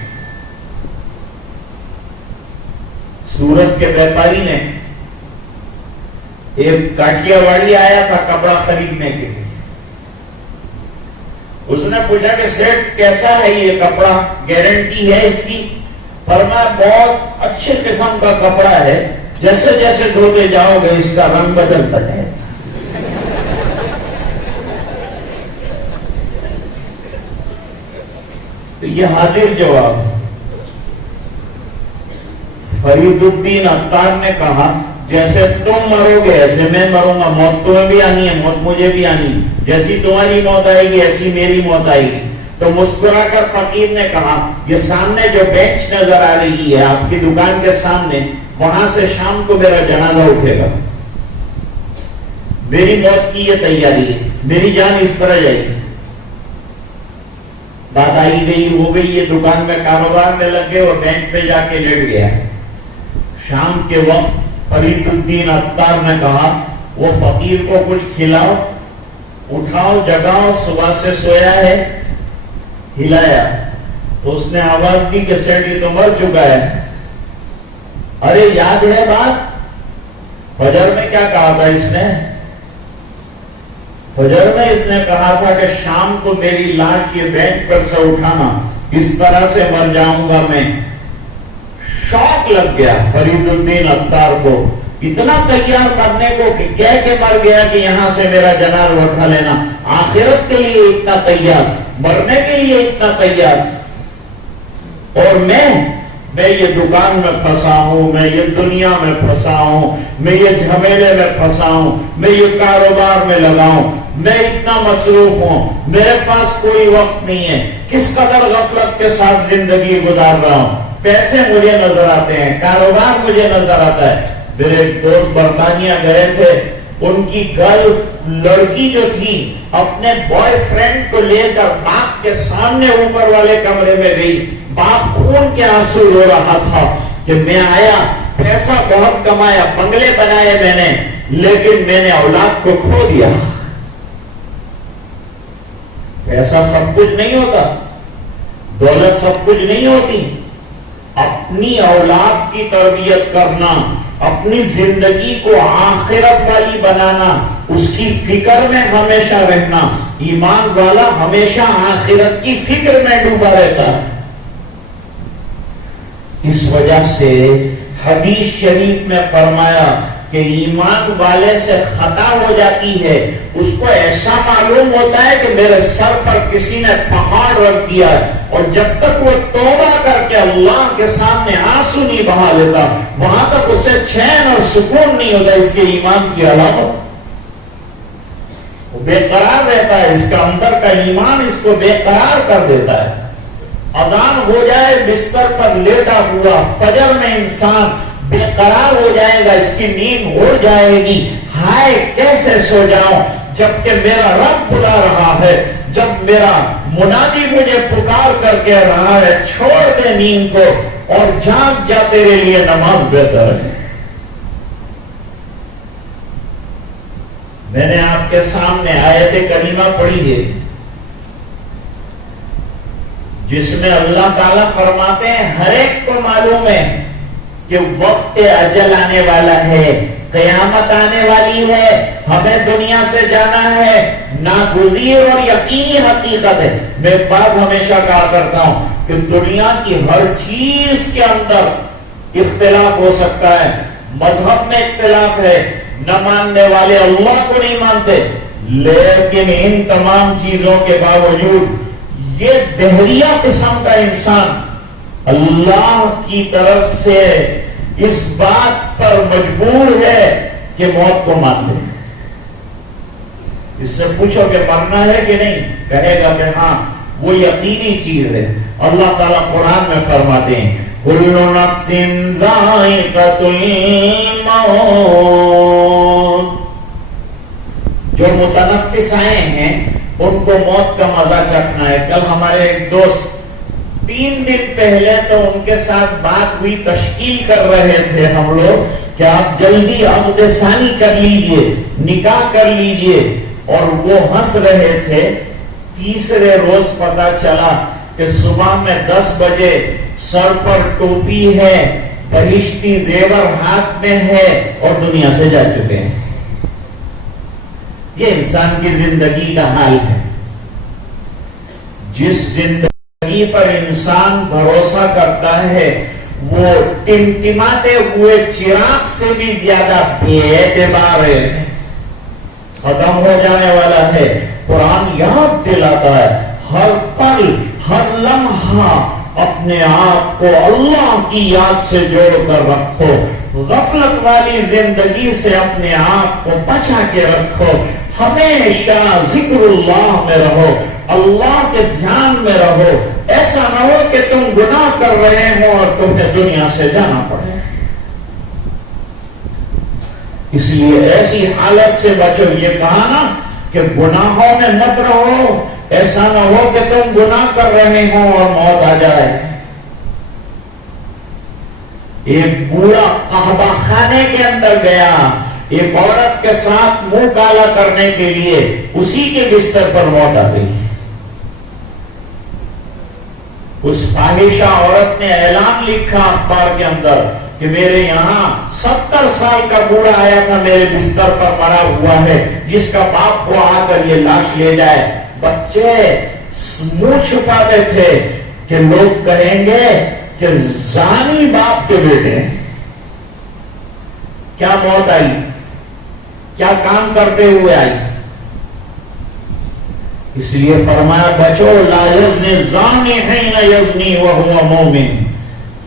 سورت کے ویپاری نے ایک کاٹیا واڑی آیا تھا کپڑا خریدنے کے لیے، اس نے پوچھا کہ سیٹ کیسا ہے یہ کپڑا، گارنٹی ہے اس کی؟ فرمایا بہت اچھے قسم کا کپڑا ہے، جیسے جیسے دھوتے جاؤ گے اس کا رنگ بدلتا ہے۔ تو یہ حاضر جواب۔ فرید الدین عطار نے کہا جیسے تم مرو گے ایسے میں مروں گا، موت تمہیں بھی آنی ہے، موت مجھے بھی آنی ہے، جیسی تمہاری موت آئے گی ایسی میری موت آئے گی۔ تو مسکرا کر فقیر نے کہا یہ سامنے جو بینچ نظر آ رہی ہے آپ کی دکان کے سامنے، وہاں سے شام کو میرا جنازہ اٹھے گا، میری موت کی یہ تیاری ہے، میری جان اس طرح جائے گی۔ بات آئی گئی ہو گئی، یہ دکان میں کاروبار میں لگے اور بینچ پہ جا کے لیٹ گیا۔ شام کے وقت فرید الدین عطار نے کہا وہ فقیر کو کچھ کھلاؤ، اٹھاؤ جگاؤ، صبح سے سویا ہے، ہلایا تو اس نے آواز دی کہ سیٹ یہ تو مر چکا ہے۔ ارے یاد ہے بات، فجر میں کیا کہا تھا اس نے؟ فجر میں اس نے کہا تھا کہ شام کو میری لاش یہ بینچ پر سے اٹھانا، اس طرح سے مر جاؤں گا میں۔ شوق لگ گیا فرید الدین عطار کو، اتنا تیار کرنے کو کہ کہہ کے مر گیا کہ یہاں سے میرا جنازہ اٹھا لینا، آخرت کے لیے اتنا تیار، مرنے کے لیے اتنا تیار۔ اور میں یہ دکان میں پھنسا ہوں، میں یہ دنیا میں پھنسا ہوں، میں یہ جھمیلے میں پھنسا ہوں، میں یہ کاروبار میں لگا ہوں، میں اتنا مصروف ہوں، میرے پاس کوئی وقت نہیں ہے، کس قدر غفلت کے ساتھ زندگی گزار رہا ہوں۔ پیسے مجھے نظر آتے ہیں، کاروبار مجھے نظر آتا ہے۔ میرے ایک دوست برطانیہ گئے تھے، ان کی گرل لڑکی جو تھی اپنے بوائے فرینڈ کو لے کر باپ کے سامنے اوپر والے کمرے میں گئی، باپ خون کے آنسو رو رہا تھا کہ میں آیا، پیسہ بہت کمایا، بنگلے بنائے میں نے، لیکن میں نے اولاد کو کھو دیا۔ پیسہ سب کچھ نہیں ہوتا، دولت سب کچھ نہیں ہوتی، اپنی اولاد کی تربیت کرنا، اپنی زندگی کو آخرت والی بنانا، اس کی فکر میں ہمیشہ رہنا۔ ایمان والا ہمیشہ آخرت کی فکر میں ڈوبا رہتا ہے۔ اس وجہ سے حدیث شریف میں فرمایا کہ ایمان والے سے خطا ہو جاتی ہے، اس کو ایسا معلوم ہوتا ہے کہ میرے سر پر کسی نے پہاڑ رکھ دیا، اور جب تک وہ توبہ کر کے اللہ کے سامنے آنسو نہیں بہا لیتا، وہاں تک اسے چین اور سکون نہیں ہوتا۔ اس کے ایمان کی علامت وہ بے قرار رہتا ہے، اس کا اندر کا ایمان اس کو بے قرار کر دیتا ہے۔ اذان ہو جائے، بستر پر لیٹا ہوا، فجر میں انسان بے قرار ہو جائے گا، اس کی نیند اڑ جائے گی، ہائے کیسے سو جاؤں جبکہ میرا رب بلا رہا ہے، جب میرا منادی مجھے پکار کر کہہ رہا ہے چھوڑ دے نیند کو اور جاگ جا، تیرے لیے نماز بہتر ہے۔ میں نے آپ کے سامنے آیت کریمہ پڑھی ہے جس میں اللہ تعالیٰ فرماتے ہیں ہر ایک کو معلوم ہے کہ وقت اجل آنے والا ہے، قیامت آنے والی ہے، ہمیں دنیا سے جانا ہے، ناگزیر اور یقینی حقیقت ہے۔ میں ایک بات ہمیشہ کہا کرتا ہوں کہ دنیا کی ہر چیز کے اندر اختلاف ہو سکتا ہے، مذہب میں اختلاف ہے، نہ ماننے والے اللہ کو نہیں مانتے، لیکن ان تمام چیزوں کے باوجود یہ دہریہ قسم کا انسان اللہ کی طرف سے اس بات پر مجبور ہے کہ موت کو مان لے۔ اس سے پوچھو کہ مرنا ہے کہ نہیں، کہے گا کہ ہاں، وہ یقینی چیز ہے۔ اللہ تعالیٰ قرآن میں فرماتے ہیں کل نفس ذائقۃ الموت. جو متنفس آئے ہیں ان کو موت کا مزہ چکھنا ہے. کل ہمارے ایک دوست 3 دن پہلے تو ان کے ساتھ بات ہوئی, تشکیل کر رہے تھے ہم لوگ کہ آپ جلدی عقد ثانی کر لیجئے, نکاح کر لیجئے, اور وہ ہنس رہے تھے. تیسرے روز پتا چلا کہ صبح میں 10 بجے سر پر ٹوپی ہے, بہشتی زیور ہاتھ میں ہے اور دنیا سے جا چکے ہیں. یہ انسان کی زندگی کا حال ہے. جس زندگی پر انسان بھروسہ کرتا ہے وہ ٹمٹماتے ہوئے چراغ سے بھی زیادہ بے اعتبار ہے, ختم ہو جانے والا ہے. قرآن یاد دلاتا ہے ہر پل ہر لمحہ اپنے آپ کو اللہ کی یاد سے جوڑ کر رکھو. غفلت والی زندگی سے اپنے آپ کو بچا کے رکھو. ہمیشہ ذکر اللہ میں رہو, اللہ کے دھیان میں رہو. ایسا نہ ہو کہ تم گناہ کر رہے ہو اور تمہیں دنیا سے جانا پڑے. اس لیے ایسی حالت سے بچو. یہ کہا نا کہ گناہوں میں مت رہو, ایسا نہ ہو کہ تم گناہ کر رہے ہو اور موت آ جائے. ایک بوڑھا قہوہ خانے کے اندر گیا ایک عورت کے ساتھ منہ کالا کرنے کے لیے, اسی کے بستر پر موت آ گئی. اس فاحشہ عورت نے اعلان لکھا اخبار کے اندر کہ میرے یہاں 70 سال کا بوڑھا آیا تھا, میرے بستر پر مرا ہوا ہے, جس کا باپ کو آ کر یہ لاش لے جائے. بچے منہ چھپاتے تھے کہ لوگ کہیں گے کہ زانی باپ کے بیٹے. کیا موت آئی, کیا کام کرتے ہوئے آئی. اس لیے فرمایا بچو لا یزنی الزانی حین یزنی وہو مومن.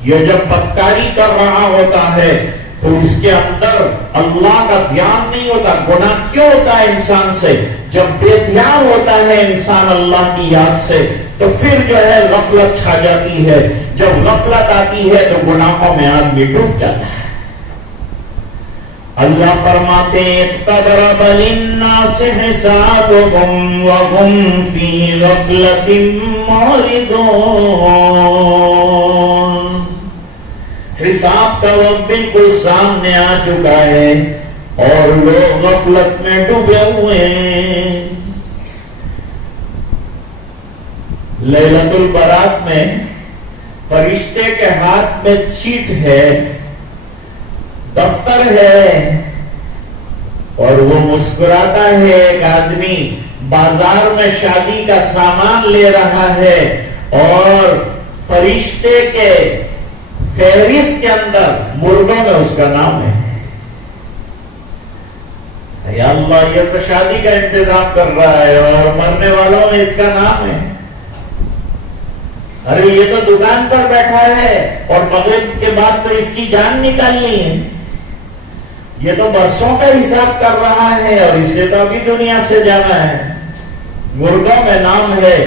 یہ جب بدکاری کر رہا ہوتا ہے تو اس کے اندر اللہ کا دھیان نہیں ہوتا. گناہ کیوں ہوتا ہے انسان سے؟ جب بے دھیان ہوتا ہے انسان اللہ کی یاد سے تو پھر جو ہے غفلت چھا جاتی ہے. جب غفلت آتی ہے تو گناہوں میں آدمی ڈوب جاتا ہے. اللہ فرماتے ہیں اقترب للناس حسابهم وهم في غفلة معرضون. حساب کا وقت بالکل سامنے آ چکا ہے اور لوگ غفلت میں ڈوبے ہوئے ہیں. لیلۃ البرات میں فرشتے کے ہاتھ میں چیٹ ہے, دفتر ہے, اور وہ مسکراتا ہے. ایک آدمی بازار میں شادی کا سامان لے رہا ہے اور فرشتے کے فہرست کے اندر مردوں میں اس کا نام ہے. یا اللہ, یہ تو شادی کا انتظام کر رہا ہے اور مرنے والوں میں اس کا نام ہے. ارے یہ تو دکان پر بیٹھا ہے اور مغرب کے بعد تو اس کی جان نکالنی ہے. یہ تو برسوں کا حساب کر رہا ہے اور اسے تو ابھی دنیا سے جانا ہے. مردوں میں نام ہے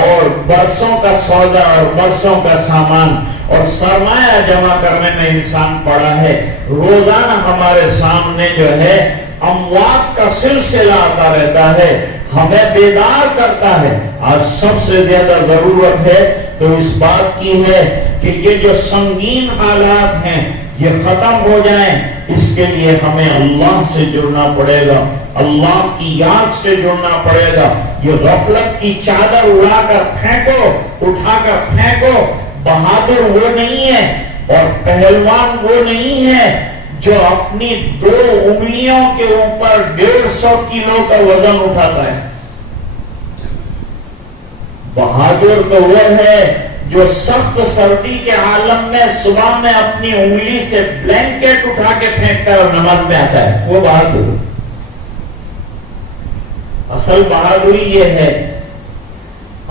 اور برسوں کا سودا اور برسوں کا سامان اور سرمایہ جمع کرنے میں انسان پڑا ہے. روزانہ ہمارے سامنے جو ہے اموات کا سلسلہ آتا رہتا ہے, ہمیں بیدار کرتا ہے. آج سب سے زیادہ ضرورت ہے تو اس بات کی ہے کہ یہ جو سنگین حالات ہیں یہ ختم ہو جائیں. اس کے لیے ہمیں اللہ سے جڑنا پڑے گا, اللہ کی یاد سے جڑنا پڑے گا. یہ غفلت کی چادر اڑا کر پھینکو, اٹھا کر پھینکو. بہادر وہ نہیں ہے اور پہلوان وہ نہیں ہے جو اپنی 2 انگلیوں کے اوپر 150 کلو کا وزن اٹھاتا ہے. بہادر تو وہ ہے جو سخت سردی کے عالم میں صبح میں اپنی انگلی سے بلینکٹ اٹھا کے پھینکتا ہے اور نماز میں آتا ہے. وہ بہادر. اصل بہادری یہ ہے,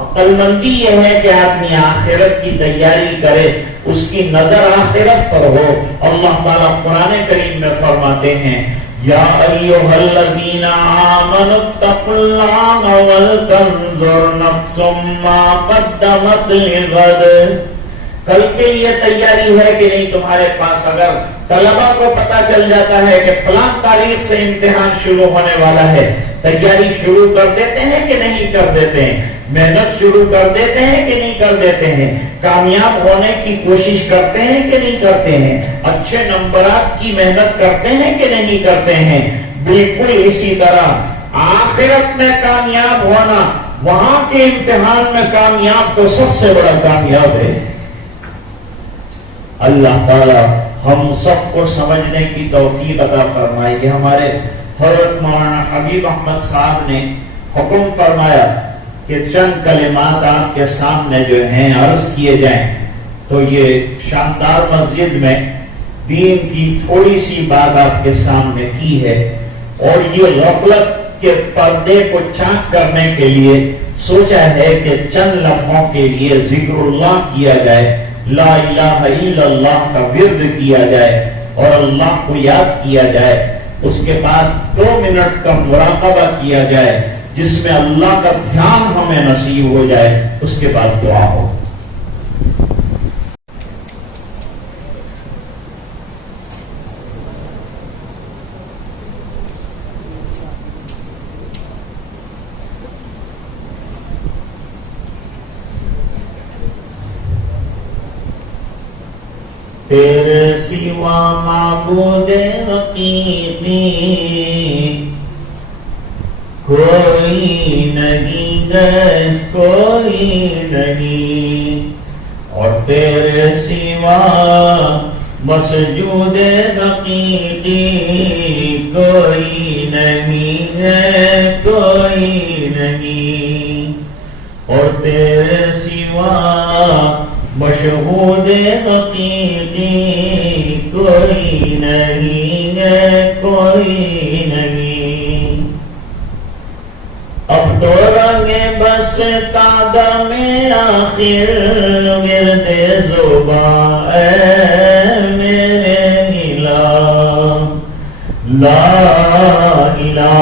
عقل مندی یہ ہے کہ آدمی آخرت کی تیاری کرے, اس کی نظر آخرت پر ہو. اللہ تعالیٰ قرآن کریم میں فرماتے ہیں یا ایھا الذین آمنوا اتقوا اللہ ولتنظر نفس ما قدمت لغد. کل کے لیے تیاری ہے کہ نہیں تمہارے پاس؟ اگر طلبا کو پتا چل جاتا ہے کہ فلاں تاریخ سے امتحان شروع ہونے والا ہے، تیاری شروع کر دیتے ہیں کہ نہیں کر دیتے ہیں؟ محنت شروع کر دیتے ہیں کہ نہیں کر دیتے ہیں؟ کامیاب ہونے کی کوشش کرتے ہیں کہ نہیں کرتے ہیں؟ اچھے نمبرات کی محنت کرتے ہیں کہ نہیں کرتے ہیں؟ بالکل اسی طرح آخرت میں کامیاب ہونا، وہاں کے امتحان میں کامیاب تو سب سے بڑا کامیاب ہے۔ اللہ تعالی ہم سب کو سمجھنے کی توفیق عطا فرمائے۔ ہمارے حضرت مولانا حبیب احمد صاحب نے حکم فرمایا کہ چند کلمات آپ کے سامنے جو ہیں عرض کیے جائیں، تو یہ شاندار مسجد میں دین کی تھوڑی سی بات آپ کے سامنے کی ہے، اور یہ غفلت کے پردے کو چاک کرنے کے لیے سوچا ہے کہ چند لمحوں کے لیے ذکر اللہ کیا جائے، لا الہ الا اللہ کا ورد کیا جائے اور اللہ کو یاد کیا جائے۔ اس کے بعد 2 منٹ کا مراقبہ کیا جائے جس میں اللہ کا دھیان ہمیں نصیب ہو جائے، اس کے بعد دعا ہو۔ تیرے سوا معبود حقیقی کوئی نہیں ہے، کوئی نہیں، اور تیرے سوا مسجود حقیقی کوئی نہیں ہے، کوئی نہیں، اور تیرے سوا مشہود حقیقی کوئی نہیں ہے، کوئی نہیں۔ اب تو رنگ بس تادہ میں آخر ورد زباں اے میرے الہ، لا الہ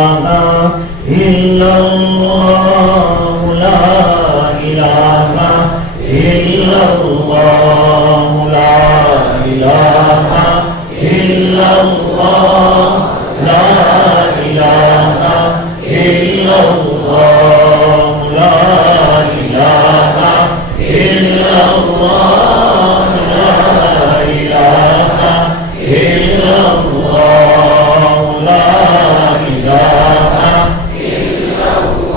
الا اللہ، لا الہ الا اللہ، لا الہ الا اللہ، لا الہ الا اللہ، لا الہ الا اللہ، لا الہ الا اللہ، لا الہ الا اللہ۔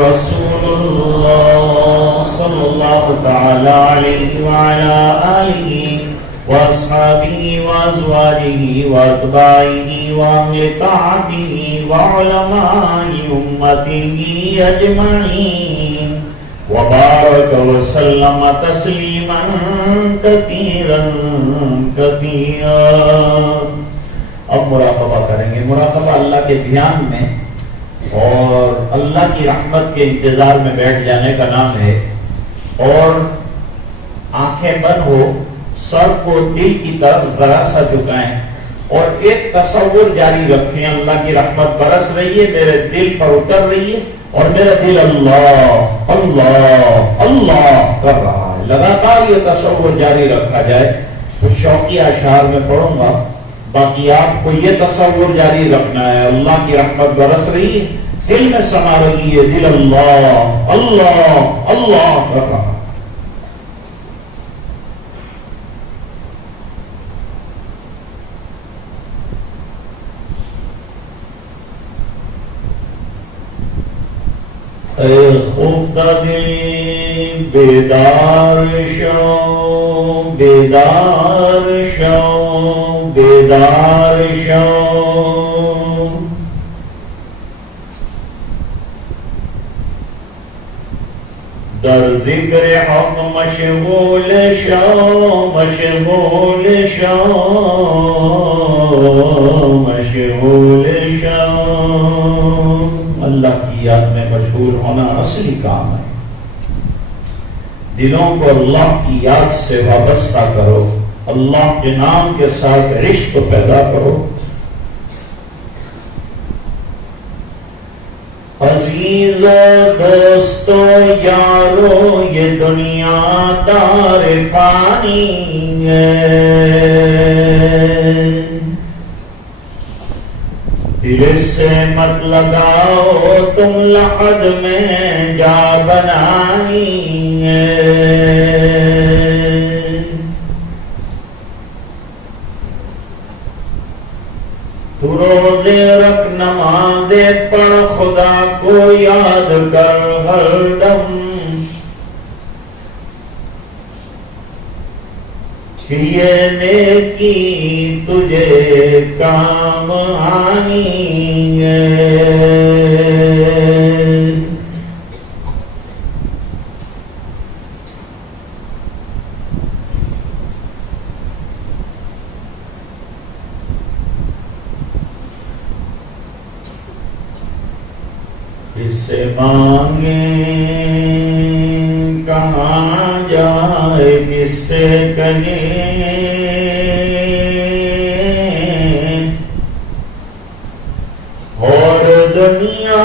رسول الله صلى الله تعالى عليه وعلى آله وأصحابه وأزواجه وأتباعه وأهل طاعته وعلماء أمته أجمعين وبارك وسلم تسليما كثيرا كثيرا. اب مراقبہ کریں گے. مراقبہ اللہ کے دھیان میں اور اللہ کی رحمت کے انتظار میں بیٹھ جانے کا نام ہے. اور آنکھیں بند ہو, سر کو دل کی طرف ذرا سا جھکائیں اور ایک تصور جاری رکھیں, اللہ کی رحمت برس رہی ہے, میرے دل پر اتر رہی ہے اور میرا دل اللہ اللہ اللہ کر رہا ہے. لگاتار یہ تصور جاری رکھا جائے. تو شوقی اشعار میں پڑھوں گا, باقی آپ کو یہ تصور جاری رکھنا ہے اللہ کی رحمت برس رہی ہے, دل میں سما رہی ہے, دل اللہ اللہ اللہ کر رہا ہے. اے خفدہ دل بیدار شو بیدار شو بیدار شو, در ذکر حق مشغول شو مشغول شو مشغول شو. اللہ کی یاد میں مشغول ہونا اصلی کام ہے. دلوں کو اللہ کی یاد سے وابستہ کرو, اللہ کے نام کے ساتھ عشق پیدا کرو. عزیزو دوستو یارو یہ دنیا دار فانی ہے, دل سے مت لگاؤ تم لحد میں جا بنانی ہے. تو روزے رکھ نمازیں پڑھ خدا کو یاد کر ہر دم, یہ نیکی تجھے کام آنی ہے. اس سے مانگیں کہاں جائے, کس سے کہیں, اور دنیا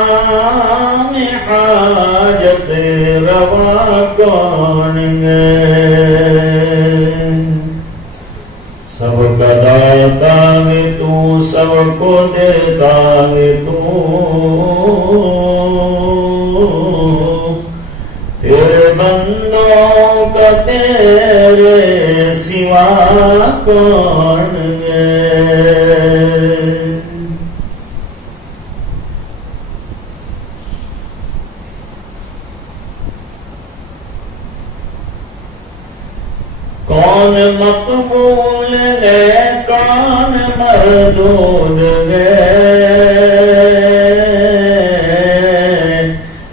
میں حاجت روا کون ہے. سب کا داتا ہے تو, سب کو دیتا ہے تو, تیرے بندوں کا تیرے سوا کون ہے. کون مقبول ہے کون مردود ہے,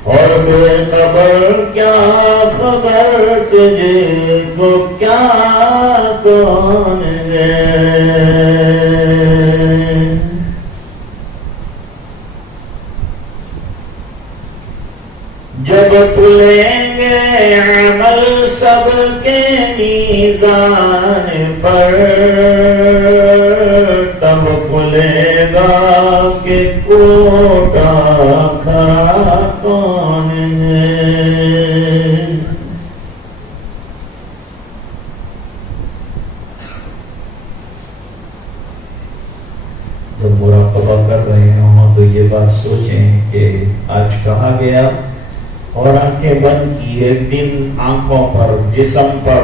اور بے خبر کیا خبر تجھے کو کیا کون ہے. جب تلیں گے عمل سب کے میزان پر, تب کھلے گا کہ کوٹا کھرا کون ہے. جب مراقبہ کر رہے ہوں تو یہ بات سوچیں کہ آج کہا گیا اور آنکھیں بند کی, ایک دن آنکھوں پر جسم پر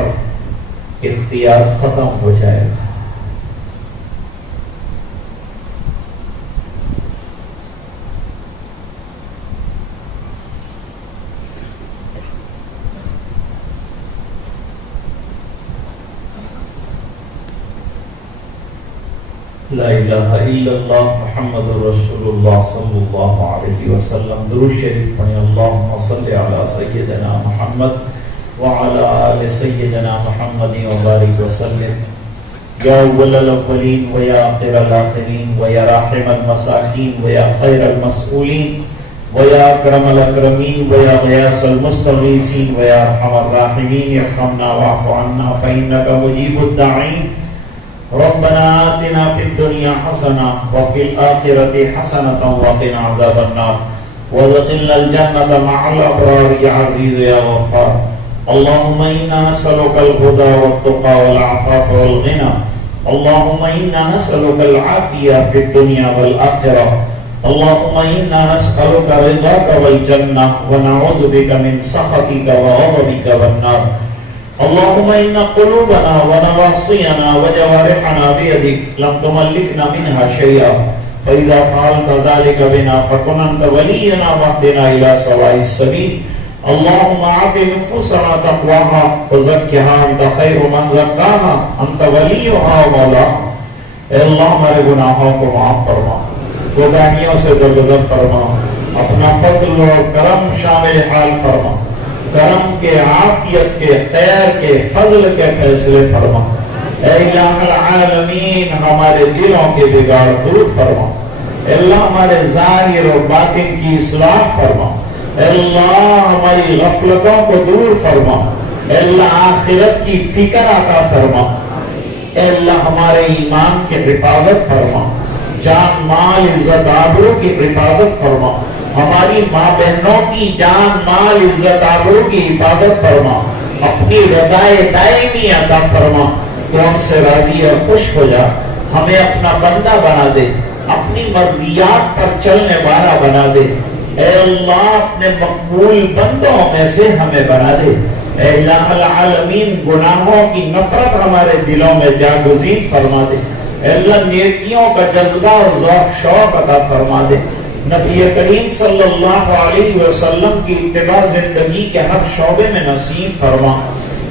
اختیار ختم ہو جائے گا. لا الہ الا اللہ محمد رسول اللہ صلی اللہ علیہ وسلم. درود شریف پڑھیں. اللہم صلی علی سیدنا محمد وعلی آل سیدنا محمد وبارک وسلم. یا اول الاولین و یا آخر الاخرین و یا راحم المساکین و یا خیر المسئولین و یا اکرم الاکرمین و یا غیاث المستغیثین و یا ارحم الراحمین. ارحمنا واعف عنا فإنک مجیب الداعین. ربنا آتنا في الدنيا حسنة وفي الآخرة حسنة وقنا عذاب النار وادخلنا الجنة مع الأبرار يا عزيز يا غفار. اللهم إنا نسألك الهدى والتقى والعفاف والغنى. اللهم إنا نسألك العافية في الدنيا والآخرة. اللهم إنا نسألك رضاك والجنة ونعوذ بك من سخطك وغضبك والنار. اللهم إن قلوبنا ونواصينا وجوارحنا بيدك لم تملكنا منها شيئا فإذا فعلت ذلك بنا فكن أنت ولينا واهدنا إلى سواء السبيل. اللهم أعط نفوسنا تقواها وزكها أنت خير من زكاها أنت وليها ومولاها. اے اللہ ہمارے گناہوں کو معاف فرما، کوتاہیوں سے درگزر فرما، اپنا فضل و کرم شامل حال فرما، کرم کے، عافیت کے، خیر کے، فضل کے فیصلے فرما. اے الہ العالمین ہمارے دلوں کے بگاڑ دور فرما. اے اللہ ہمارے ظاہر و باطن کی اصلاح فرما. اے اللہ ہماری غفلتوں کو دور فرما. اے اللہ آخرت کی فکر عطا فرما. اے اللہ ہمارے ایمان کی حفاظت فرما، جان مال عزت آبرو کی حفاظت فرما. ہماری ماں بہنوں کی جان مال عزت آبرو کی حفاظت فرما. اپنی رضائے دائمی عطا فرما. تو ہم سے راضی اور خوش ہو جا، ہمیں اپنا بندہ بنا دے، اپنی مرضیات پر چلنے والا بنا دے. اے اللہ اپنے مقبول بندوں میں سے ہمیں بنا دے. اے الہ العالمین گناہوں کی نفرت ہمارے دلوں میں جاگزین فرما دے. اے اللہ نیکیوں کا جذبہ اور ذوق شوق عطا فرما دے. نبی کریم صلی اللہ علیہ وسلم کی اتباع زندگی کے ہر شعبے میں نصیب فرما.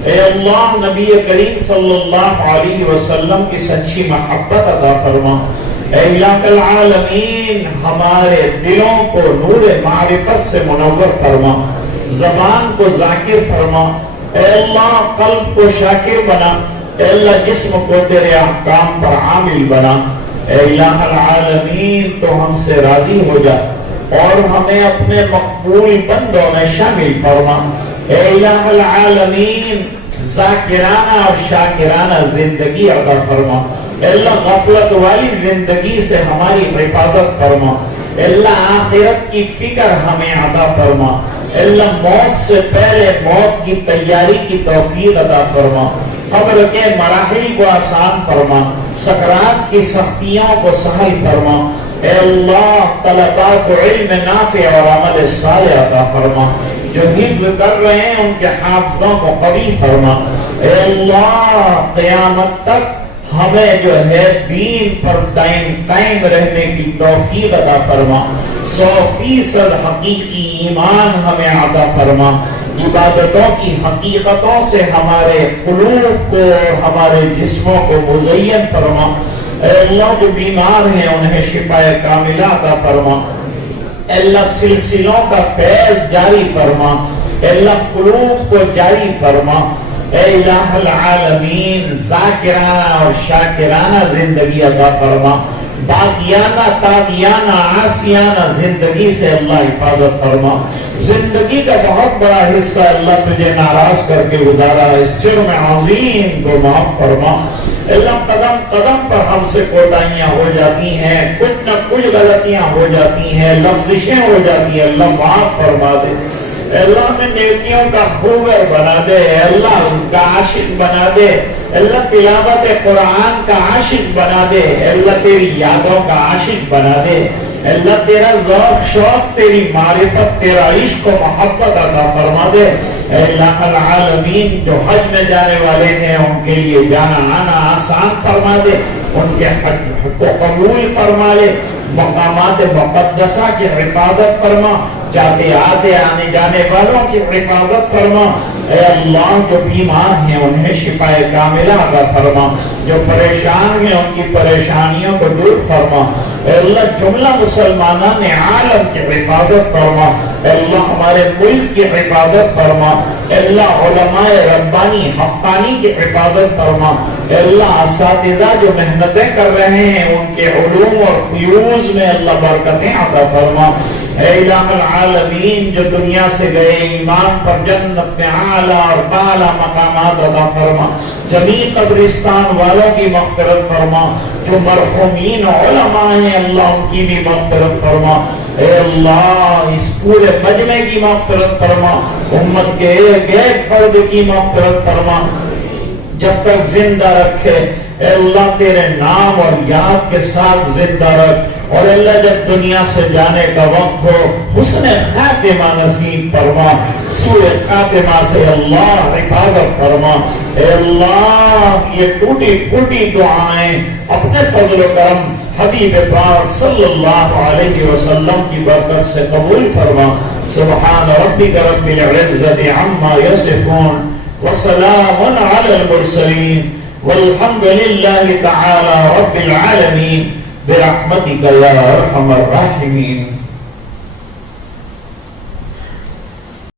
اے اللہ نبی کریم صلی اللہ علیہ وسلم کی سچی محبت عطا فرما. اے الہ العالمین ہمارے دلوں کو نور معرفت سے منور فرما، زبان کو ذاکر فرما. اے اللہ قلب کو شاکر بنا. اے اللہ جسم کو تیرے احکام پر عامل بنا. اے الہ العالمین تو ہم سے راضی ہو جا اور ہمیں اپنے مقبول بندوں میں شامل فرما. اے الہ العالمین ذاکرانہ اور شاکرانہ زندگی عطا فرما. اے اللہ غفلت والی زندگی سے ہماری حفاظت فرما. اے اللہ آخرت کی فکر ہمیں عطا فرما. اے اللہ موت سے پہلے موت کی تیاری کی توفیق عطا فرما. قبر کے مراحل کو آسان فرما، سکرات کی سختیوں کو سہل فرما. اے اللہ طلباء کو علم نافع اور عمل صالح عطا فرما. جو حفظ کر رہے ہیں ان کے حافظوں کو قوی فرما. اے اللہ قیامت تک ہمیں جو ہے دین پر قائم رہنے کی توفیق عطا فرما. 100% حقیقی ایمان ہمیں عطا فرما. عبادتوں کی حقیقتوں سے ہمارے قلوب کو اور ہمارے جسموں کو مزین فرما. اے اللہ جو بیمار ہیں انہیں شفا کاملہ عطا فرما. اے اللہ سلسلوں کا فیض جاری فرما. اے اللہ قلوب کو جاری فرما. اے الہ العالمین ذاکرانہ اور شاکرانہ زندگی عطا فرما. باغیانہ تاغیانہ عاصیانہ زندگی سے اللہ حفاظت فرما. زندگی کا بہت بڑا حصہ اللہ تجھے ناراض کر کے گزارا ہے، اس جرم عظیم کو معاف فرما. اللہ قدم قدم پر ہم سے کوتاہیاں ہو جاتی ہیں، کچھ نہ کچھ غلطیاں ہو جاتی ہیں، لفزشیں ہو جاتی ہیں، اللہ معاف فرما دے. اللہ میں نیکیوں کا خوبر بنا دے. اللہ ان کا عاشق بنا دے. اللہ تلاوت قرآن کا عاشق بنا دے. اللہ تیری یادوں کا عاشق بنا دے. اللہ تیرا ذوق شوق، تیری معرفت، تیرا عشق و محبت عطا فرما دے. اے الہ العالمین جو حج میں جانے والے ہیں ان کے لیے جانا آنا آسان فرما دے. ان کے حج کو قبول فرما لے. مقامات مقدسہ کی حفاظت فرما. جاتے آتے آنے جانے والوں کی حفاظت فرما اے اللہ جو بیمار ہیں انہیں شفاء کاملہ عطا فرما جو پریشان ہیں ان کی پریشانیوں کو دور فرما اے اللہ جملہ مسلمانان عالم کی حفاظت فرما اے اللہ ہمارے ملک کی حفاظت فرما اے اللہ علماء ربانی حقانی کی حفاظت فرما اے اللہ اساتذہ جو محنتیں کر رہے ہیں ان کے علوم اور فیوز میں اللہ برکتیں عطا فرما اے الہ العالمین جو دنیا سے گئے ایمان پر جنت میں اعلیٰ اور بالا مقامات عطا فرما جمیع قبرستان والوں کی مغفرت فرما جو مرحومین علماء ہیں اللہ ان کی بھی مغفرت فرما اے اللہ اس پورے مجمع کی مغفرت فرما امت کے ایک ایک فرد کی مغفرت فرما جب تک زندہ رکھے اے اللہ تیرے نام اور یاد کے ساتھ زندہ رکھ اور اللہ جب دنیا سے جانے کا وقت ہو حسن خاتمہ نصیب فرما سوء خاتمہ سے اللہ حفاظت فرما اے اللہ یہ ٹوٹی پھوٹی دعائیں اپنے فضل و کرم حبیب پاک صلی اللہ علیہ وسلم کی برکت سے قبول فرما سبحان ربک رب العزت عما یصفون وسلام علی المرسلین والحمد للہ تعالی رب العالمین برحمتک یا ارحم الراحمین.